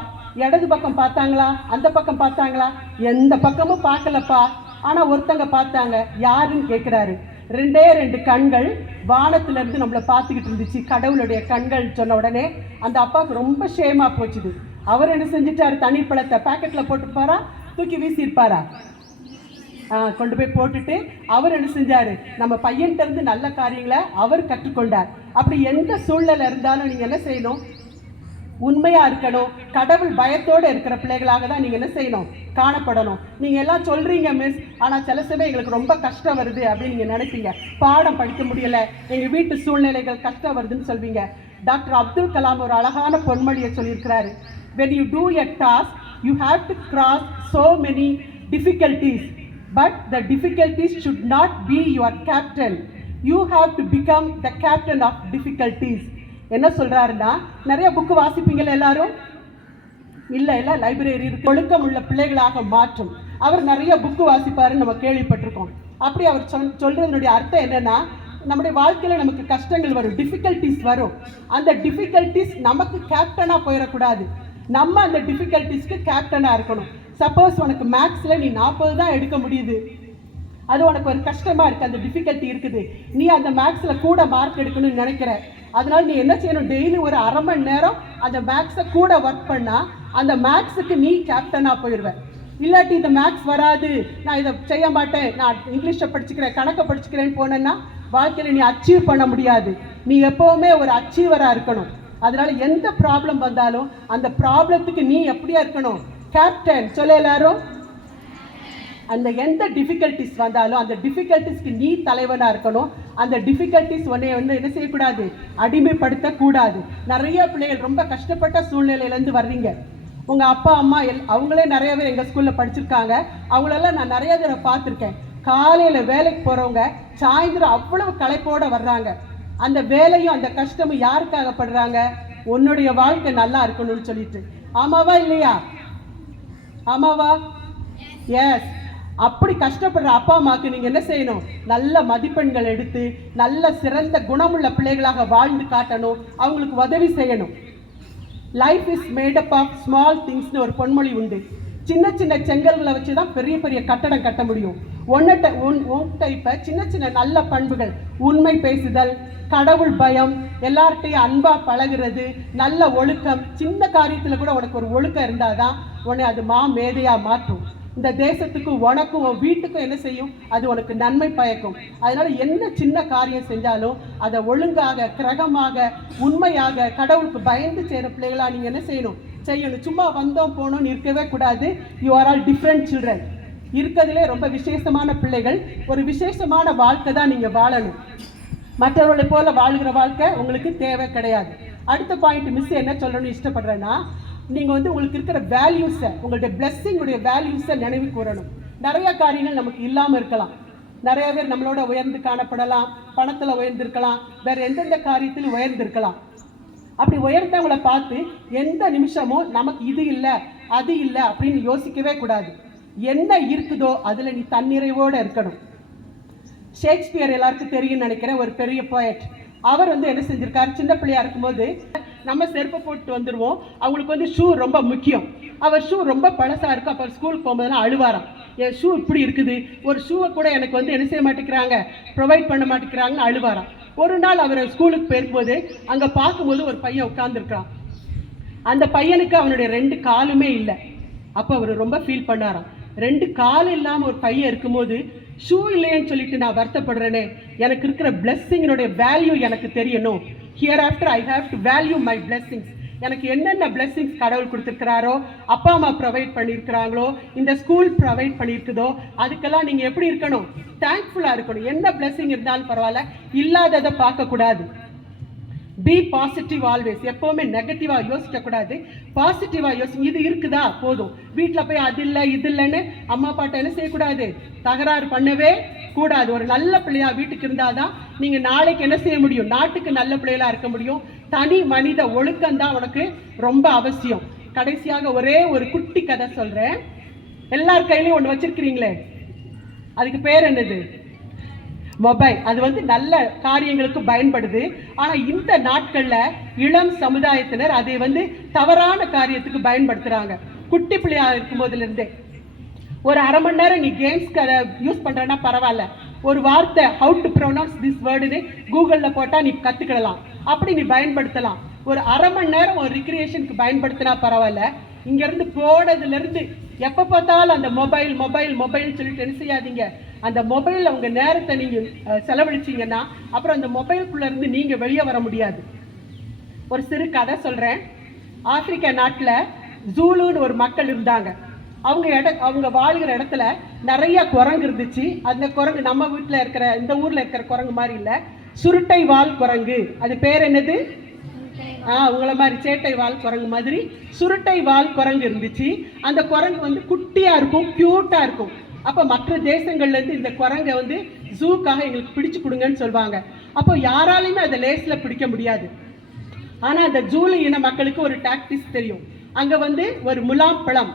இடது பக்கம் பார்த்தாங்களா? அந்த பக்கம் பார்த்தாங்களா? எந்த பக்கமும் பார்க்கலப்பா. ஆனால் ஒருத்தங்க பார்த்தாங்க. யாருன்னு கேட்குறாரு. 2 கண்கள் வானத்திலேருந்து நம்மளை பார்த்துக்கிட்டு இருந்துச்சு. கடவுளுடைய கண்கள் சொன்ன உடனே அந்த அப்பாவுக்கு ரொம்ப ஷேமாக போச்சுது. அவர் என்ன செஞ்சுட்டாரு, தண்ணீர் பழத்தை பேக்கெட்டில் போட்டு போகிறா, தூக்கி வீசியிருப்பாரா? கொண்டு போய் போட்டுட்டு அவர் என்ன செஞ்சாரு, நம்ம பையன்கிட்ட இருந்து நல்ல காரியங்களை அவர் கற்றுக்கொண்டார். அப்படி எந்த சூழ்நிலை இருந்தாலும் நீங்க என்ன செய்யணும், உண்மையா இருக்கணும். கடவுள் பயத்தோட இருக்கிற பிள்ளைகளாக தான் நீங்க என்ன செய்யணும், காணப்படணும். நீங்க எல்லாம் சொல்றீங்க மிஸ், ஆனா சில சமயம் எங்களுக்கு ரொம்ப கஷ்டம் வருது அப்படின்னு நீங்க நினைப்பீங்க. பாடம் படிக்க முடியல, எங்க வீட்டு சூழ்நிலைகள் கஷ்டம் வருதுன்னு சொல்வீங்க. டாக்டர் அப்துல் கலாம் ஒரு அழகான பொன்மொழியை சொல்லியிருக்கிறாரு. when you do a task you have to cross so many difficulties, but the difficulties should not be your captain. You have to become the captain of difficulties. என்ன சொல்றாருன்னா, நிறைய புக்கு வாசிப்பீங்களா எல்லாரும்? இல்ல லைப்ரரி இருக்கு. ஒழுக்கம் உள்ள பிள்ளைகளாக மாற்றும். அவர் நிறைய புக்கு வாசிப்பாருன்னு நம்ம கேள்விப்பட்டிருக்கோம். அப்படி அவர் சொல்றதனுடைய அர்த்தம் என்னன்னா, நம்முடைய வாழ்க்கையில நமக்கு கஷ்டங்கள் வரும், டிஃபிகல்ட்டிஸ் வரும். அந்த டிஃபிகல்ட்டிஸ் நமக்கு கேப்டனா போயிடக்கூடாது. நம்ம அந்த டிஃபிகல்ட்டிஸ்க்கு கேப்டனா இருக்கணும். சப்போஸ் உனக்கு மேக்ஸ்ல நீ 40 தான் எடுக்க முடியுது, அது உனக்கு ஒரு கஷ்டமா இருக்கு, அந்த டிஃபிகல்ட்டி இருக்குது, நீ அந்த மேக்ஸ்ல கூட மார்க் எடுக்கணும்னு நினைக்கிற. அதனால நீ என்ன செய்யணும், டெய்லி ஒரு அரை மணி நேரம் அந்த மேக்ஸை கூட ஒர்க் பண்ணா அந்த மேக்ஸுக்கு நீ கேப்டனா போயிடுவேன். இல்லாட்டி இந்த மேக்ஸ் வராது, நான் இதை செய்ய மாட்டேன், நான் இங்கிலீஷை படிச்சுக்கிறேன், கணக்கை படிச்சுக்கிறேன்னு போனேன்னா வாழ்க்கையில நீ அச்சீவ் பண்ண முடியாது. நீ எப்பவுமே ஒரு அச்சீவரா இருக்கணும். அதனால எந்த ப்ராப்ளம் வந்தாலும் அந்த ப்ராப்ளத்துக்கு நீ எப்படியா இருக்கணும், கேப்டன். சொல்ல எல்லாரும். அந்த எந்த டிஃபிகல்ட்டிஸ் வந்தாலும் அந்த டிஃபிகல்ட்டிஸ்க்கு நீ தலைவனாக இருக்கணும். அந்த டிஃபிகல்ட்டிஸ் உன்னை என்ன செய்யக்கூடாது, அடிமைப்படுத்தக்கூடாது. நிறைய பிள்ளைகள் ரொம்ப கஷ்டப்பட்ட சூழ்நிலையிலேருந்து வர்றீங்க. உங்கள் அப்பா அம்மா அவங்களே நிறைய பேர் எங்கள் ஸ்கூலில் படிச்சிருக்காங்க. அவங்களெல்லாம் நான் நிறைய தடவை பார்த்துருக்கேன். காலையில் வேலைக்கு போகிறவங்க சாயந்தரம் அவ்வளவு களைப்போடு வர்றாங்க. அந்த வேலையும் அந்த கஷ்டமும் யாருக்காக படுறாங்க, உன்னுடைய வாழ்க்கை நல்லா இருக்கணும்னு சொல்லிட்டு. ஆமாவா இல்லையா? ஆமாவா? எஸ். அப்படி கஷ்டப்படுற அப்பா அம்மாவுக்கு நீங்கள் என்ன செய்யணும், நல்ல மதிப்பெண்கள் எடுத்து நல்ல சிறந்த குணமுள்ள பிள்ளைகளாக வாழ்ந்து காட்டணும், அவங்களுக்கு உதவி செய்யணும். Life is made up of small திங்ஸ்னு ஒரு பொன்மொழி உண்டு. சின்ன சின்ன செங்கல்களை வச்சு தான் பெரிய பெரிய கட்டடம் கட்ட முடியும். உன்கிட்ட இப்போ சின்ன சின்ன நல்ல பண்புகள், உண்மை பேசுதல், கடவுள் பயம், எல்லார்ட்டையும் அன்பாக பழகிறது, நல்ல ஒழுக்கம், சின்ன காரியத்தில் கூட உனக்கு ஒரு ஒழுக்கம் இருந்தால் தான் உன்னை அது மேதையாக மாற்றும். இந்த தேசத்துக்கும் உனக்கும் உன் வீட்டுக்கும் என்ன செய்யும், அது உனக்கு நன்மை பயக்கும். அதனால என்ன சின்ன காரியம் செஞ்சாலும் அதை ஒழுங்காக, கிரகமாக, உண்மையாக, கடவுளுக்கு பயந்து செய்கிற பிள்ளைகளா நீங்கள் என்ன செய்யணும், சும்மா வந்தோம் போனோம்னு இருக்கவே கூடாது. You are all different children. இருக்கிறதுலே ரொம்ப விசேஷமான பிள்ளைகள். ஒரு விசேஷமான வாழ்க்கை தான் நீங்கள் வாழணும். மற்றவர்களை போல வாழ்கிற வாழ்க்கை உங்களுக்கு தேவை கிடையாது. அடுத்த பாயிண்ட் மிஸ் என்ன சொல்லணும்னு இஷ்டப்படுறேன்னா, நீங்கள் உங்களுக்கு இருக்கிற வேல்யூஸை, உங்களுடைய பிளெஸ்ஸிங்குடைய வேல்யூஸை நினைவு கூறணும். நிறைய காரியங்கள் நமக்கு இல்லாமல் இருக்கலாம். நிறைய பேர் நம்மளோட உயர்ந்து காணப்படலாம், பணத்தில் உயர்ந்திருக்கலாம், வேறு எந்தெந்த காரியத்திலும் உயர்ந்திருக்கலாம். அப்படி உயர்ந்தவங்களை பார்த்து எந்த நிமிஷமும் நமக்கு இது இல்லை அது இல்லை அப்படின்னு யோசிக்கவே கூடாது. என்ன இருக்குதோ அதில் நீ தன்னிறைவோடு இருக்கணும். ஷேக்ஸ்பியர் எல்லாருக்கும் தெரியும்னு நினைக்கிறேன், ஒரு பெரிய போயட். அவர் என்ன செஞ்சிருக்காரு, சின்ன பிள்ளையா இருக்கும்போது நம்ம செருப்பை போட்டு வந்துடுவோம், அவங்களுக்கு ஷூ ரொம்ப முக்கியம். அவர் ஷூ ரொம்ப பழசாக இருக்கும். அப்போ ஸ்கூலுக்கு போகும்போதுலாம் அழுவாராம், என் ஷூ இப்படி இருக்குது, ஒரு ஷூவை கூட எனக்கு என்ன செய்ய மாட்டேங்கிறாங்க, ப்ரொவைட் பண்ண மாட்டேங்கிறாங்கன்னு அழுவாராம். ஒரு நாள் அவர் ஸ்கூலுக்கு போயிருக்கும்போது அங்கே பார்க்கும்போது ஒரு பையன் உட்காந்துருக்கான். அந்த பையனுக்கு அவனுடைய 2 காலுமே இல்லை. அப்போ அவர் ரொம்ப ஃபீல் பண்ணாராம். 2 கால் இல்லாமல் ஒரு பையன் இருக்கும்போது ஷூ இல்லைன்னு சொல்லிட்டு நான் வருத்தப்படுறேனே, எனக்கு இருக்கிற பிளெஸ்ஸிங்கினுடைய வேல்யூ எனக்கு தெரியணும். Here after I have to value my blessings. எனக்கு என்னென்ன பிளெஸ்ஸிங்ஸ் கடவுள் கொடுத்துருக்கிறாரோ, அப்பா அம்மா ப்ரொவைட் பண்ணியிருக்கிறாங்களோ, இந்த ஸ்கூல் ப்ரொவைட் பண்ணியிருக்குதோ, அதுக்கெல்லாம் நீங்கள் எப்படி இருக்கணும், தேங்க்ஃபுல்லாக இருக்கணும். என்ன பிளெஸ்ஸிங் இருந்தாலும் பரவாயில்ல, இல்லாததை பார்க்கக்கூடாது. Be positive always. எப்போவுமே நெகட்டிவாக யோசிக்கக்கூடாது, பாசிட்டிவாக இது இருக்குதா போதும். வீட்டில் போய் அது இல்லை இது இல்லைன்னு அம்மா அப்பாட்ட என்ன செய்யக்கூடாது, தகராறு பண்ணவே கூடாது. ஒரு நல்ல பிள்ளையா வீட்டுக்கு இருந்தால் தான் நீங்கள் நாளைக்கு என்ன செய்ய முடியும், நாட்டுக்கு நல்ல பிள்ளைகளாக இருக்க முடியும். தனி மனித ஒழுக்கம் தான் உனக்கு ரொம்ப அவசியம். கடைசியாக ஒரே ஒரு குட்டி கதை சொல்கிறேன். எல்லார் கையிலையும் ஒன்று வச்சிருக்கிறீங்களே, அதுக்கு பேர் என்னது, மொபைல். அது நல்ல காரியங்களுக்கு பயன்படுது. ஆனால் இந்த நாட்களில் இளம் சமுதாயத்தினர் அதை தவறான காரியத்துக்கு பயன்படுத்துகிறாங்க. குட்டி பிள்ளையாக இருக்கும்போதுலேருந்தே ஒரு அரை மணி நேரம் நீ கேம்ஸ்க்கு அதை யூஸ் பண்ணுறேன்னா பரவாயில்ல, ஒரு வார்த்தை ஹவு டு ப்ரொனவுன்ஸ் திஸ் வேர்டுன்னு கூகுளில் போட்டால் நீ கற்றுக்கிடலாம், அப்படி நீ பயன்படுத்தலாம். ஒரு அரை மணி நேரம் ஒரு ரிக்ரியேஷனுக்கு பயன்படுத்தினா பரவாயில்ல. இங்கேருந்து போனதுலேருந்து எப்போ பார்த்தாலும் அந்த மொபைல் மொபைல் மொபைல்னு சொல்லிட்டு என்ன செய்யாதீங்க. அந்த மொபைலில் உங்கள் நேரத்தை நீங்கள் செலவழிச்சிங்கன்னா அப்புறம் அந்த மொபைலுக்குள்ளேருந்து நீங்கள் வெளியே வர முடியாது. ஒரு சிறு கதை சொல்கிறேன். ஆப்பிரிக்கா நாட்டில் ஜூலுன்னு ஒரு மக்கள் இருந்தாங்க. அவங்க வாழ்கிற இடத்துல நிறைய குரங்கு இருந்துச்சு. அந்த குரங்கு நம்ம வீட்டில் இருக்கிற இந்த ஊரில் இருக்கிற குரங்கு மாதிரி இல்லை, சுருட்டை வால் குரங்கு. அது பேர் என்னது? உங்களை மாதிரி சேட்டை வால் குரங்கு மாதிரி சுருட்டை வால் குரங்கு இருந்துச்சு. அந்த குரங்கு வந்து குட்டியாக இருக்கும், க்யூட்டாக இருக்கும். அப்போ மற்ற தேசங்கள்லேருந்து இந்த குரங்கை வந்து ஜூக்காக எங்களுக்கு பிடிச்சு கொடுங்கன்னு சொல்லுவாங்க. அப்போ யாராலையுமே அதை லேஸில் பிடிக்க முடியாது. ஆனால் அந்த ஜூலு இன மக்களுக்கு ஒரு டாக்டிஸ் தெரியும். அங்கே வந்து ஒரு முலாம் பழம்,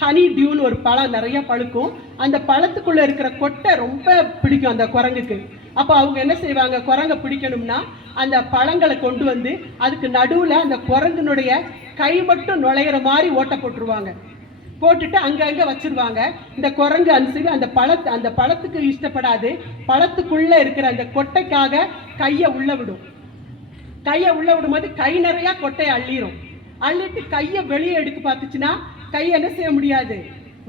ஹனி டியூன்னு ஒரு பழம் நிறைய பழுக்கும். அந்த பழத்துக்குள்ளே இருக்கிற கொட்டை ரொம்ப பிடிக்கும் அந்த குரங்குக்கு. அப்போ அவங்க என்ன செய்வாங்க, குரங்கை பிடிக்கணும்னா அந்த பழங்களை கொண்டு வந்து அதுக்கு நடுவில் அந்த குரங்கினுடைய கை மட்டும் நுழையிற மாதிரி ஓட்ட போட்டுருவாங்க. போட்டுட்டு அங்கங்கே வச்சிருவாங்க. இந்த குரங்கு அனுசரி அந்த பழத்துக்கு இஷ்டப்படாது, பழத்துக்குள்ளே இருக்கிற அந்த கொட்டைக்காக கையை உள்ள விடும். கையை உள்ள விடும்போது கை நிறையா கொட்டையை அள்ளிட்டு கையை வெளியே எடுக்க பார்த்துச்சுன்னா கையை என்ன செய்ய முடியாது,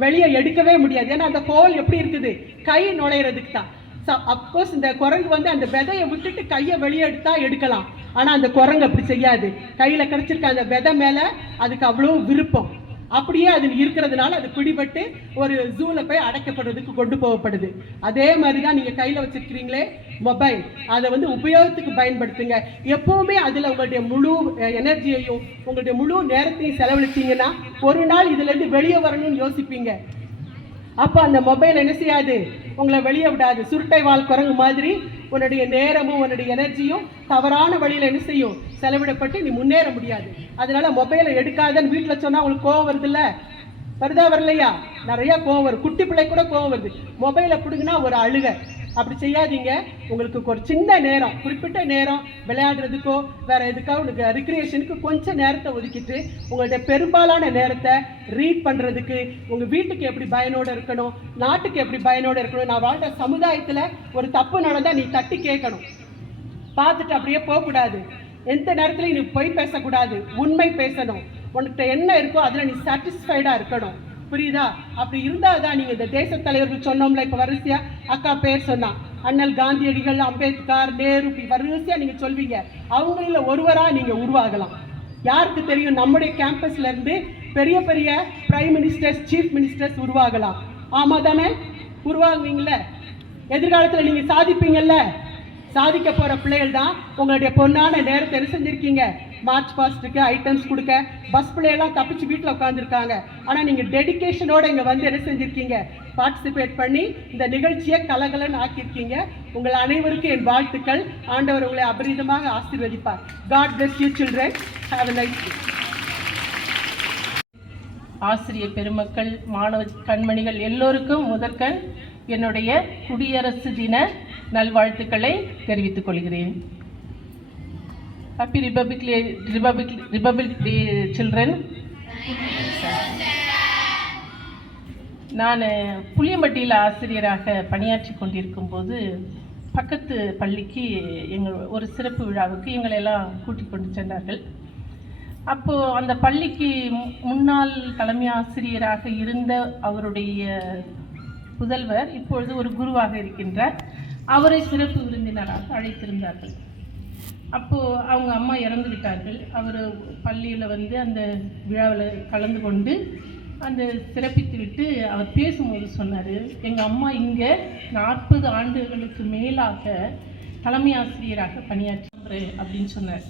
வெளியே எடுக்கவே முடியாது. ஏன்னா அந்த கோல் எப்படி இருக்குது, கை நுழையிறதுக்கு தான். அப்கோர்ஸ் இந்த குரங்கு வந்து அந்த விதையை விட்டுட்டு கையை வெளியே எடுக்கலாம். ஆனால் அந்த குரங்கு அப்படி செய்யாது. கையில் கிடச்சிருக்க அந்த விதை மேலே அதுக்கு அவ்வளோ விருப்பம். அப்படியே அதில் இருக்கிறதுனால அது பிடிபட்டு ஒரு ஜூவில் போய் அடைக்கப்படுறதுக்கு கொண்டு போகப்படுது. அதே மாதிரி தான் நீங்கள் கையில் வச்சுருக்கிறீங்களே மொபைல், அதை வந்து உபயோகத்துக்கு பயன்படுத்துங்க. எப்போவுமே அதில் உங்களுடைய முழு எனர்ஜியையும் உங்களுடைய முழு நேரத்தையும் செலவழிச்சிங்கன்னா ஒரு நாள் இதுலேருந்து வெளியே வரணும்னு யோசிப்பீங்க. அப்போ அந்த மொபைல் என்ன செய்யாது, உங்களை வெளியே விடாது. சுருட்டை வால் குரங்கு மாதிரி உன்னுடைய நேரமும் உன்னுடைய எனர்ஜியும் தவறான வழியில் என்ன செய்யும், செலவிடப்பட்டு நீ முன்னேற முடியாது. அதனால மொபைலை எடுக்காதன்னு வீட்டில் சொன்னால் உங்களுக்கு கோவம் வருதுல்ல, வருதா வரலையா? நிறைய கோவம் வரும். குட்டி பிள்ளை கூட கோவம் வருது. மொபைலை பிடுங்கினா ஒரு அழுக. அப்படி செய்யாதீங்க. உங்களுக்கு ஒரு சின்ன நேரம், குறிப்பிட்ட நேரம் விளையாடுறதுக்கோ வேற எதுக்கோ உங்களுக்கு ரிக்ரியேஷனுக்கு கொஞ்சம் நேரத்தை ஒதுக்கிட்டு உங்களுடைய பெரும்பாலான நேரத்தை ரீட் பண்ணுறதுக்கு, உங்கள் வீட்டுக்கு எப்படி பயனோடு இருக்கணும், நாட்டுக்கு எப்படி பயனோடு இருக்கணும், நான் வாழ்கிற சமுதாயத்தில் ஒரு தப்பு நடந்தால் நீ தட்டி கேட்கணும், பார்த்துட்டு அப்படியே போகக்கூடாது. எந்த நேரத்துலையும் நீ பொய் பேசக்கூடாது, உண்மை பேசணும். உன்கிட்ட என்ன இருக்கோ அதில் நீ சாட்டிஸ்ஃபைடாக இருக்கணும். புரியுதா? அப்படி இருந்தால் தான் நீங்கள் இந்த தேச தலைவர்கள் சொன்னோம்ல, இப்போ வரிசையா அக்கா பேர் சொன்னான், அண்ணல் காந்தியடிகள், அம்பேத்கர், நேரு, வரிசையாக நீங்கள் சொல்வீங்க. அவங்கள ஒருவராக நீங்கள் உருவாகலாம். யாருக்கு தெரியும், நம்முடைய கேம்பஸ்லேருந்து பெரிய பெரிய பிரைம் மினிஸ்டர்ஸ், சீஃப் மினிஸ்டர்ஸ் உருவாகலாம். ஆமாம் தானே? உருவாகுவீங்கள? எதிர்காலத்தில் நீங்கள் சாதிப்பீங்கள்ல. சாதிக்க போகிற பிள்ளைகள் தான் உங்களுடைய பொன்னான நேரத்தை என்ன செஞ்சுருக்கீங்க, மார்ச் பாஸ்ட்டுக்கு ஐட்டம்ஸ் கொடுக்க. பஸ் பிள்ளையெல்லாம் தப்பிச்சு வீட்டில் உட்காந்துருக்காங்க. ஆனால் நீங்கள் டெடிக்கேஷனோடு இங்கே வந்து என்ன செஞ்சுருக்கீங்க, பார்ட்டிசிபேட் பண்ணி இந்த நிகழ்ச்சியை கலகலன்னு ஆக்கியிருக்கீங்க. உங்கள் அனைவருக்கும் என் வாழ்த்துக்கள். ஆண்டவர் உங்களை அபரிதமாக ஆசீர்வதிப்பார். God bless you children. Have a nice day. ஆசிரியர் பெருமக்கள், மாணவ கண்மணிகள் எல்லோருக்கும் முதற்கண் என்னுடைய குடியரசு தின நல்வாழ்த்துக்களை தெரிவித்துக் கொள்கிறேன். ஹாப்பி ரிபப்ளிக் டே சில்ட்ரன். நான் புளியம்பட்டியில் ஆசிரியராக பணியாற்றி கொண்டிருக்கும் போது பக்கத்து பள்ளிக்கு ஒரு சிறப்பு விழாவுக்கு எங்களெல்லாம் கூட்டிக் கொண்டு சென்றார்கள். அப்போது அந்த பள்ளிக்கு முன்னாள் தலைமை ஆசிரியராக இருந்த அவருடைய புதல்வர் இப்பொழுது ஒரு குருவாக இருக்கின்றார். அவரை சிறப்பு விருந்தினராக அழைத்திருந்தார்கள். அப்போது அவங்க அம்மா இறந்து விட்டார்கள். அவர் பள்ளியில் வந்து அந்த விழாவில் கலந்து கொண்டு அந்த சிறப்பித்து விட்டு அவர் பேசும்போது சொன்னார், எங்கள் அம்மா இங்கே 40 ஆண்டுகளுக்கு மேலாக தலைமை ஆசிரியராக பணியாற்றுறேன் அப்படின்னு சொன்னார்.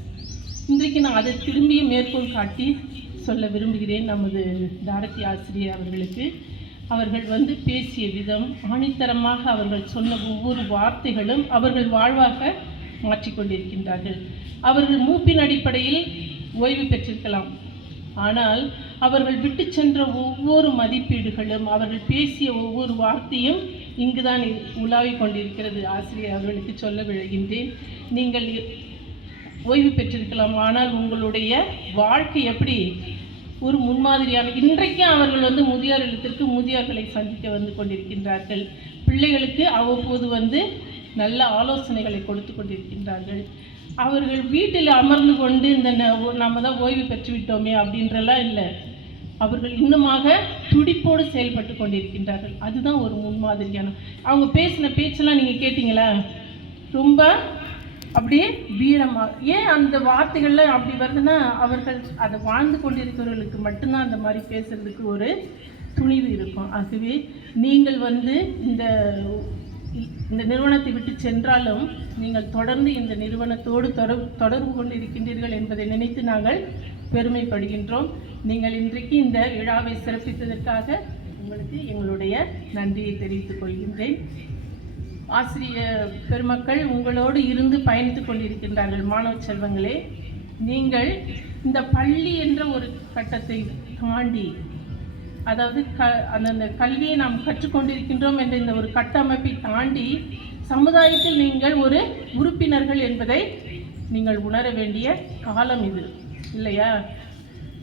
இன்றைக்கு நான் அதை திரும்பியும் மேற்கோள் காட்டி சொல்ல விரும்புகிறேன். நமது தாரதி ஆசிரியர் அவர்களுக்கு அவர்கள் வந்து பேசிய விதம், ஆணித்தரமாக அவர்கள் சொன்ன ஒவ்வொரு வார்த்தைகளும் அவர்கள் வாழ்வாக மாற்றிக்கொண்டிருக்கின்றார்கள். அவர்கள் மூப்பின் அடிப்படையில் ஓய்வு பெற்றிருக்கலாம், ஆனால் அவர்கள் விட்டு சென்ற ஒவ்வொரு மதிப்பீடுகளும், அவர்கள் பேசிய ஒவ்வொரு வார்த்தையும் இங்குதான் உலாவிக் கொண்டிருக்கிறது. ஆசிரியர் அவர்களுக்கு சொல்ல விழுகின்றேன், நீங்கள் ஓய்வு பெற்றிருக்கலாம், ஆனால் உங்களுடைய வாழ்க்கை எப்படி ஒரு முன்மாதிரியான, இன்றைக்கும் அவர்கள் வந்து முதியோர் இல்லத்திற்கு முதியோர்களை சந்திக்க வந்து கொண்டிருக்கின்றார்கள். பிள்ளைகளுக்கு அவ்வப்போது வந்து நல்ல ஆலோசனைகளை கொடுத்து கொண்டிருக்கின்றார்கள். அவர்கள் வீட்டில் அமர்ந்து கொண்டு இந்த நம்ம தான் ஓய்வு பெற்றுவிட்டோமே அப்படின்றலாம் இல்லை. அவர்கள் இன்னுமாக துடிப்போடு செயல்பட்டு கொண்டிருக்கின்றார்கள். அதுதான் ஒரு முன்மாதிரியான. அவங்க பேசின பேச்செல்லாம் நீங்கள் கேட்டிங்களா? ரொம்ப அப்படியே வீரமாக. ஏன் அந்த வார்த்தைகளில் அப்படி வருதுன்னா, அவர்கள் அதை வாழ்ந்து கொண்டிருக்கிறவர்களுக்கு மட்டும்தான் அந்த மாதிரி பேசுறதுக்கு ஒரு துணிவு இருக்கும். ஆகவே நீங்கள் இந்த நிறுவனத்தை விட்டு சென்றாலும் நீங்கள் தொடர்ந்து இந்த நிறுவனத்தோடு தொடர்பு கொண்டிருக்கின்றீர்கள் என்பதை நினைத்து நாங்கள் பெருமைப்படுகின்றோம். நீங்கள் இன்றைக்கு இந்த விழாவை சிறப்பித்ததற்காக உங்களுக்கு எங்களுடைய நன்றியை தெரிவித்துக் கொள்கின்றேன். ஆசிரியர் பெருமக்கள் உங்களோடு இருந்து பயணித்துக் கொண்டிருக்கின்றார்கள். மாணவ செல்வங்களே, நீங்கள் இந்த பள்ளி என்ற ஒரு கட்டத்தை தாண்டி, அதாவது அந்த கல்வியை நாம் கற்றுக்கொண்டிருக்கின்றோம் என்ற இந்த ஒரு கட்டமைப்பை தாண்டி சமுதாயத்தில் நீங்கள் ஒரு உறுப்பினர்கள் என்பதை நீங்கள் உணர வேண்டிய காலம் இது இல்லையா?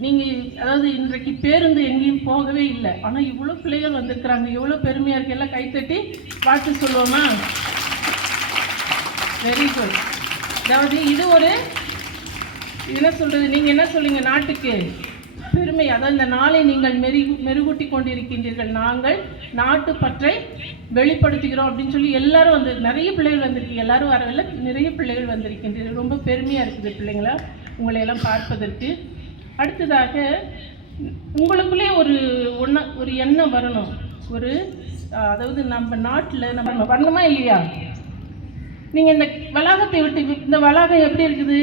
நீங்கள் அதாவது இன்றைக்கு பேருந்து எங்கேயும் போகவே இல்லை, ஆனால் இவ்வளோ பிள்ளைகள் வந்திருக்கிறாங்க. எவ்வளோ பெருமையாக இருக்கு. எல்லாம் கைத்தட்டி வாழ்த்து சொல்லுவோமா? Very good. அதாவது இது ஒரு என்ன சொல்கிறது, நீங்கள் என்ன சொல்லுங்க, நாட்டுக்கு பெருமை. அதாவது இந்த நாளை நீங்கள் மெருகூட்டி கொண்டிருக்கின்றீர்கள். நாங்கள் நாட்டு பற்றை வெளிப்படுத்துகிறோம் அப்படின்னு சொல்லி எல்லாரும் வந்து நிறைய பிள்ளைகள் வந்திருக்கீங்க. எல்லாரும் வரவில்லை, நிறைய பிள்ளைகள் வந்திருக்கின்றீர்கள். ரொம்ப பெருமையாக இருக்குது பிள்ளைங்களா உங்களை எல்லாம் பார்ப்பதற்கு. அடுத்ததாக உங்களுக்குள்ளே ஒரு எண்ணம் வரணும். அதாவது நம்ம நாட்டில் நம்ம வரணுமா இல்லையா? நீங்கள் இந்த வளாகத்தை விட்டு, இந்த வளாகம் எப்படி இருக்குது?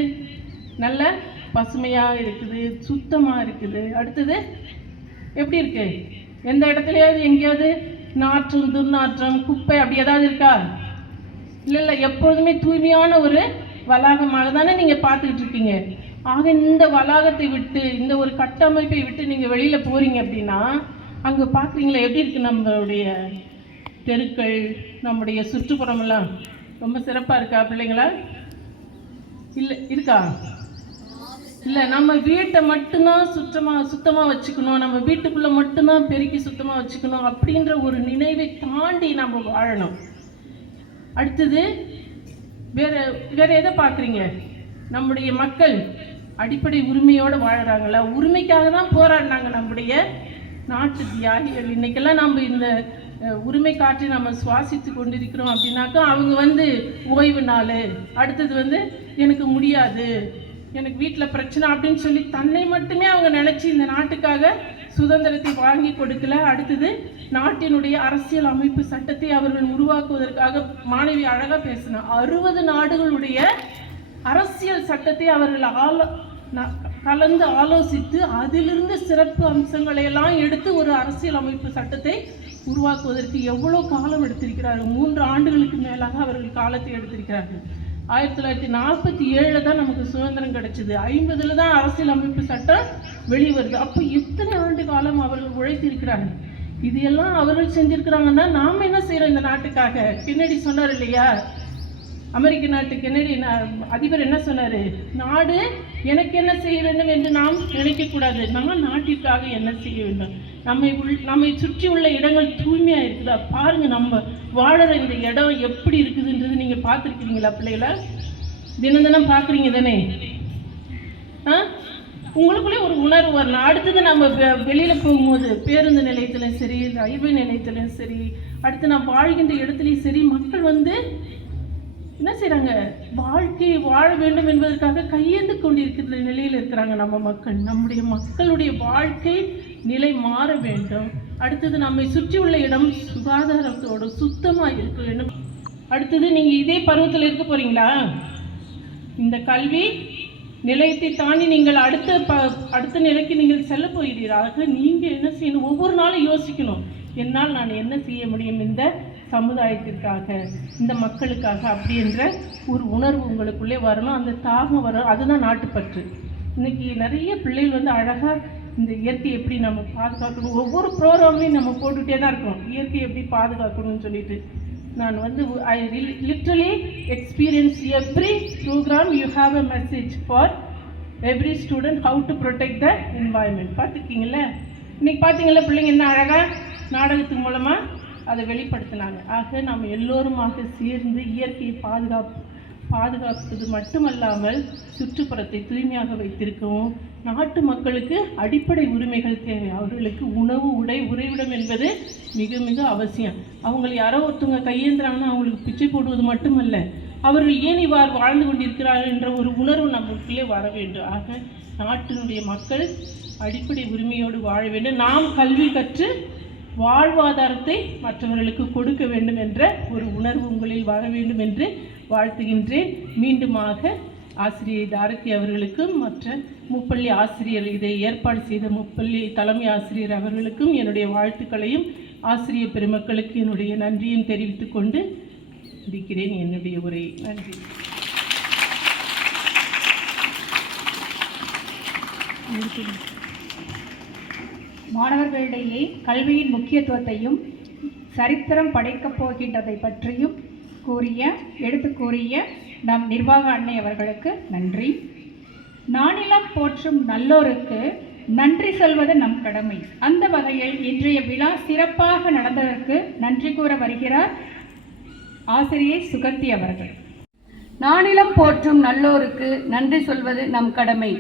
நல்ல பசுமையாக இருக்குது, சுத்தமாக இருக்குது. அடுத்தது எப்படி இருக்கு? எந்த இடத்துலையாவது எங்கேயாவது நாற்றம், துர்நாற்றம், குப்பை அப்படி ஏதாவது இருக்கா? இல்லை, எப்பொழுதுமே தூய்மையான ஒரு வளாகமாக தானே நீங்கள் பார்த்துக்கிட்டு இருக்கீங்க. ஆக இந்த வளாகத்தை விட்டு, இந்த ஒரு கட்டமைப்பை விட்டு நீங்கள் வெளியில் போகிறீங்க அப்படின்னா அங்கே பார்க்குறீங்களா எப்படி இருக்குது நம்மளுடைய தெருக்கள், நம்முடைய சுற்றுப்புறமெல்லாம் ரொம்ப சிறப்பாக இருக்கா பிள்ளைங்களா? இல்லை இருக்கா? இல்லை, நம்ம வீட்டை மட்டும்தான் சுத்தமாக வச்சுக்கணும், நம்ம வீட்டுக்குள்ளே மட்டும்தான் பெருக்கி சுத்தமாக வச்சுக்கணும் அப்படின்ற ஒரு நினைவை தாண்டி நம்ம வாழணும். அடுத்தது வேறு எதை பார்க்குறீங்க? நம்முடைய மக்கள் அடிப்படை உரிமையோடு வாழறாங்களா? உரிமைக்காக தான் போராடினாங்க நம்முடைய நாட்டு தியாகிகள். இன்றைக்கெல்லாம் நம்ம இந்த உரிமை காற்றை நம்ம சுவாசித்து கொண்டிருக்கிறோம் அப்படின்னாக்கா அவங்க ஓய்வு நாள், அடுத்தது எனக்கு முடியாது, எனக்கு வீட்டில் பிரச்சனை அப்படின்னு சொல்லி தன்னை மட்டுமே அவங்க நினச்சி இந்த நாட்டுக்காக சுதந்திரத்தை வாங்கி கொடுக்கல. அடுத்தது நாட்டினுடைய அரசியல் அமைப்பு சட்டத்தை அவர்கள் உருவாக்குவதற்காக மாணவி அழகாக பேசினா 60 நாடுகளுடைய அரசியல் சட்டத்தை அவர்கள் கலந்து ஆலோசித்து அதிலிருந்து சிறப்பு அம்சங்களை எல்லாம் எடுத்து ஒரு அரசியல் அமைப்பு சட்டத்தை உருவாக்குவதற்கு எவ்வளோ காலம் எடுத்திருக்கிறார்கள்? 3 ஆண்டுகளுக்கு மேலாக அவர்கள் காலத்தை எடுத்திருக்கிறார்கள். 1947 தான் நமக்கு சுதந்திரம் கிடைச்சிது. 50 தான் அரசியல் அமைப்பு சட்டம் வெளிவருது. அப்போ எத்தனை ஆண்டு காலம் அவர்கள் உழைத்திருக்கிறார்கள். இது எல்லாம் அவர்கள் செஞ்சிருக்கிறாங்கன்னா நாம் என்ன செய்கிறோம் இந்த நாட்டுக்காக? கென்னடி சொன்னார் இல்லையா, அமெரிக்க நாட்டு கென்னடி அதிபர் என்ன சொன்னார்? நாடு எனக்கு என்ன செய்ய வேண்டும் என்று நாம் நினைக்கக்கூடாது, நான் நாட்டிற்காக என்ன செய்ய வேண்டும். நம்மை சுற்றி உள்ள இடங்கள் தூய்மையாக இருக்குதா பாருங்கள், நம்ம வாழற இந்த இடம் எப்படி இருக்குதுன்றது நீங்கள் பார்த்துருக்கிறீங்களா பிள்ளைகளை? தினம் பார்க்குறீங்க தானே? உங்களுக்குள்ளே ஒரு உணர்வு வரணும். அடுத்தது நம்ம வெளியில் போகும்போது பேருந்து நிலையத்திலும் சரி, ரயில்வே நிலையத்திலும் சரி, அடுத்து நம்ம வாழ்கின்ற இடத்துலையும் சரி, மக்கள் என்ன செய்கிறாங்க? வாழ்க்கையை வாழ வேண்டும் என்பதற்காக கையேந்து கொண்டிருக்கிற நிலையில் இருக்கிறாங்க நம்ம மக்கள். நம்முடைய மக்களுடைய வாழ்க்கை நிலை மாற வேண்டும். அடுத்தது நம்மை சுற்றி உள்ள இடம் சுகாதாரத்தோடு சுத்தமாக இருக்க வேண்டும். அடுத்தது நீங்கள் இதே பருவத்தில் இருக்க போகிறீங்களா? இந்த கல்வி நிலையத்தை தாண்டி நீங்கள் அடுத்த நிலைக்கு நீங்கள் செல்ல போகிறீர்களாக. நீங்கள் என்ன செய்யணும்? ஒவ்வொரு நாளும் யோசிக்கணும், என்னால் நான் என்ன செய்ய முடியும் இந்த சமுதாயத்திற்காக, இந்த மக்களுக்காக அப்படின்ற ஒரு உணர்வு உங்களுக்குள்ளே வரணும். அந்த தாகம் வரும். அதுதான் நாட்டுப்பற்று. இன்றைக்கி நிறைய பிள்ளைகள் அழகாக இந்த இயற்கையை எப்படி நம்ம பாதுகாக்கணும், ஒவ்வொரு ப்ரோக்ராம்லையும் நம்ம போட்டுகிட்டே தான் இருக்கோம், இயற்கையை எப்படி பாதுகாக்கணும்னு சொல்லிட்டு. நான் I literally experience every program you have a message for every student how to protect the environment. பார்த்துருக்கீங்கள? இன்றைக்கி பார்த்தீங்களா பிள்ளைங்க என்ன அழகாக நாடகத்தின் மூலமாக அதை வெளிப்படுத்தினாங்க. ஆக நாம் எல்லோருமாக சேர்ந்து இயற்கையை பாதுகாப்பது மட்டுமல்லாமல் சுற்றுப்புறத்தை தூய்மையாக வைத்திருக்கவும், நாட்டு மக்களுக்கு அடிப்படை உரிமைகள் தேவை. அவர்களுக்கு உணவு, உடை, உறைவிடம் என்பது மிக மிக அவசியம். அவங்க யாரோ ஒருத்தவங்க கையேந்திராங்கன்னா அவங்களுக்கு பிச்சை போடுவது மட்டுமல்ல, அவர்கள் ஏன் இவ்வாறு வாழ்ந்து கொண்டிருக்கிறார்கள் என்ற ஒரு உணர்வு நமக்குள்ளே வர வேண்டும். ஆக நாட்டினுடைய மக்கள் அடிப்படை உரிமையோடு வாழ வேண்டும். நாம் கல்வி கற்று வாழ்வாதாரத்தை மற்றவர்களுக்கு கொடுக்க வேண்டும் என்ற ஒரு உணர்வு உங்களில் வர வேண்டும் என்று வாழ்த்துகின்றேன். மீண்டுமாக ஆசிரியை தாரதி அவர்களுக்கும் மற்ற முப்பள்ளி ஆசிரியர் இதை ஏற்பாடு செய்த முப்பள்ளி தலைமை ஆசிரியர் அவர்களுக்கும் என்னுடைய வாழ்த்துக்களையும் ஆசிரியர் பெருமக்களுக்கு என்னுடைய நன்றியும் தெரிவித்துக் கொண்டு இருக்கிறேன் என்னுடைய உரையை. நன்றி. மாணவர்களிடையே கல்வியின் முக்கியத்துவத்தையும் சரித்திரம் படைக்கப் போகின்றதை பற்றியும் எடுத்து கூறிய நம் நிர்வாக அன்னை அவர்களுக்கு நன்றி. நானிலம் போற்றும் நல்லோருக்கு நன்றி சொல்வது நம் கடமை. அந்த வகையில் இன்றைய விழா சிறப்பாக நடந்ததற்கு நன்றி கூற வருகிறார் ஆசிரியை சுகந்தி அவர்கள். நானிலம் போற்றும் நல்லோருக்கு நன்றி சொல்வது நம் கடமை.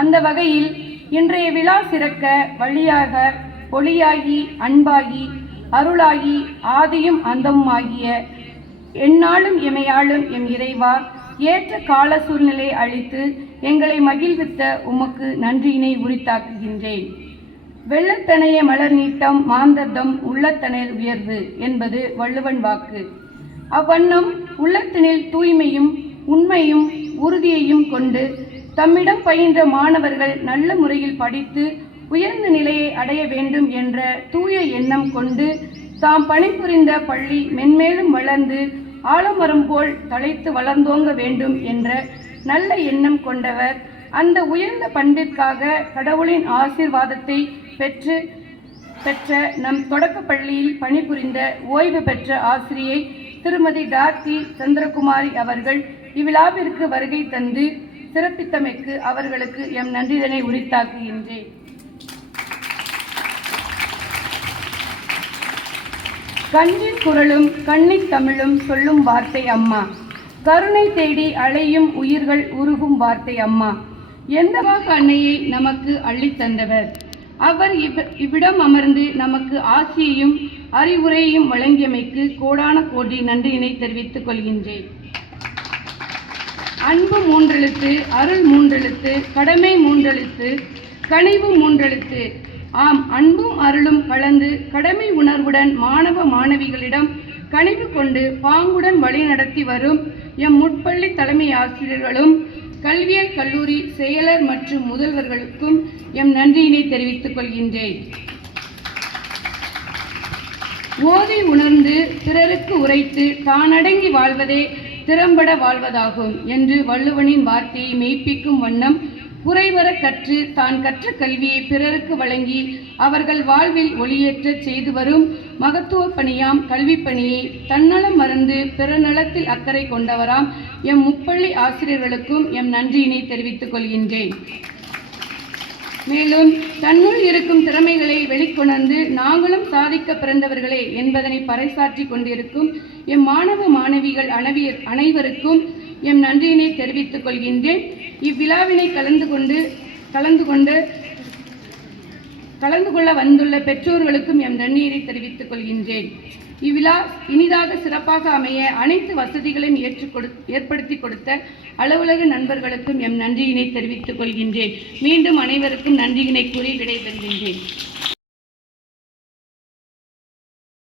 அந்த வகையில் இன்றைய விழா சிறக்க வழியாக ஒளியாகி, அன்பாகி, அருளாகி, ஆதியும் அந்தமும் ஆகிய எந்நாளும் எமையாளும் எம் இறைவா, ஏற்ற கால சூழ்நிலை அளித்து எங்களை மகிழ்வித்த உமக்கு நன்றியினை உரித்தாக்குகின்றேன். வெள்ளத்தனைய மலர் நீட்டம் மாந்தர்தம் உள்ளத்தனில் உயர்வு என்பது வள்ளுவன் வாக்கு. அவ்வண்ணம் உள்ளத்தினில் தூய்மையும் உண்மையும் உறுதியையும் கொண்டு தம்மிடம் பயின்ற மாணவர்கள் நல்ல முறையில் படித்து உயர்ந்த நிலையை அடைய வேண்டும் என்ற தூய எண்ணம் கொண்டு தாம் பணிபுரிந்த பள்ளி மென்மேலும் வளர்ந்து ஆலமரம் போல் தழைத்து வளர்ந்தோங்க வேண்டும் என்ற நல்ல எண்ணம் கொண்டவர். அந்த உயர்ந்த பண்பிற்காக கடவுளின் ஆசீர்வாதத்தை பெற்ற நம் தொடக்க பள்ளியில் பணிபுரிந்த ஓய்வு பெற்ற ஆசிரியை திருமதி டார்த்தி சந்திரகுமாரி அவர்கள் இவ்விழாவிற்கு வருகை தந்து சிறப்பித்தமைக்கு அவர்களுக்கு எம் நன்றிதனை உரித்தாக்குகின்றேன். கண்ணின் குரலும் கண்ணித் தமிழும் சொல்லும் வார்த்தை அம்மா. கருணை தேடி அலையும் உயிர்கள் உருகும் வார்த்தை அம்மா. எந்தவாக அன்னையை நமக்கு அள்ளித்தந்தவர். அவர் இவ்விடம் அமர்ந்து நமக்கு ஆசியையும் அறிவுரையையும் வழங்கியமைக்கு கோடான கோடி நன்றியினை தெரிவித்துக் கொள்கின்றேன். அன்பு 3 எழுத்து, அருள் 3 எழுத்து, கடமை 3 எழுத்து, கனிவு 3 எழுத்து. ஆம், அன்பும் அருளும் கலந்து கடமை உணர்வுடன் மாணவ மாணவிகளிடம் கனிவு கொண்டு பாங்குடன் வழிநடத்தி வரும் எம் முற்பள்ளி தலைமை ஆசிரியர்களும் கல்வியியல் கல்லூரி செயலர் மற்றும் முதல்வர்களுக்கும் எம் நன்றியினை தெரிவித்துக் கொள்கின்றேன். ஓதி உணர்ந்து பிறருக்கு உரைத்து தானடங்கி வாழ்வதே திறம்பட வாழ்வதாகும் என்று வள்ளுவனின் வார்த்தையை மெய்ப்பிக்கும் வண்ணம் குறைவர கற்று தான் கற்ற கல்வியை பிறருக்கு வழங்கி அவர்கள் வாழ்வில் ஒளியேற்ற செய்து வரும் மகத்துவ பணியாம் கல்வி பணியை தன்னலம் மறந்து பிறநலத்தில் அக்கறை கொண்டவராம் எம் முப்பள்ளி ஆசிரியர்களுக்கும் எம் நன்றியினை தெரிவித்துக் கொள்கின்றேன். மேலும் தன்னுள் இருக்கும் திறமைகளை வெளிக்கொணர்ந்து நாங்களும் சாதிக்க பிறந்தவர்களே என்பதனை பறைசாற்றி கொண்டிருக்கும் எம் மாணவ மாணவிகள் அனைவருக்கும் எம் நன்றியினை தெரிவித்துக் கொள்கின்றேன். இவ்விழாவினை கலந்து கொள்ள வந்துள்ள பெற்றோர்களுக்கும் எம் நன்றியினை தெரிவித்துக் கொள்கின்றேன். இவ்விழா இனிதாக சிறப்பாக அமைய அனைத்து வசதிகளையும் ஏற்படுத்தி கொடுத்த அலுவலக நண்பர்களுக்கும் எம் நன்றியினை தெரிவித்துக் கொள்கின்றேன். மீண்டும் அனைவருக்கும் நன்றியினை கூறி விடைபெறுகின்றேன்.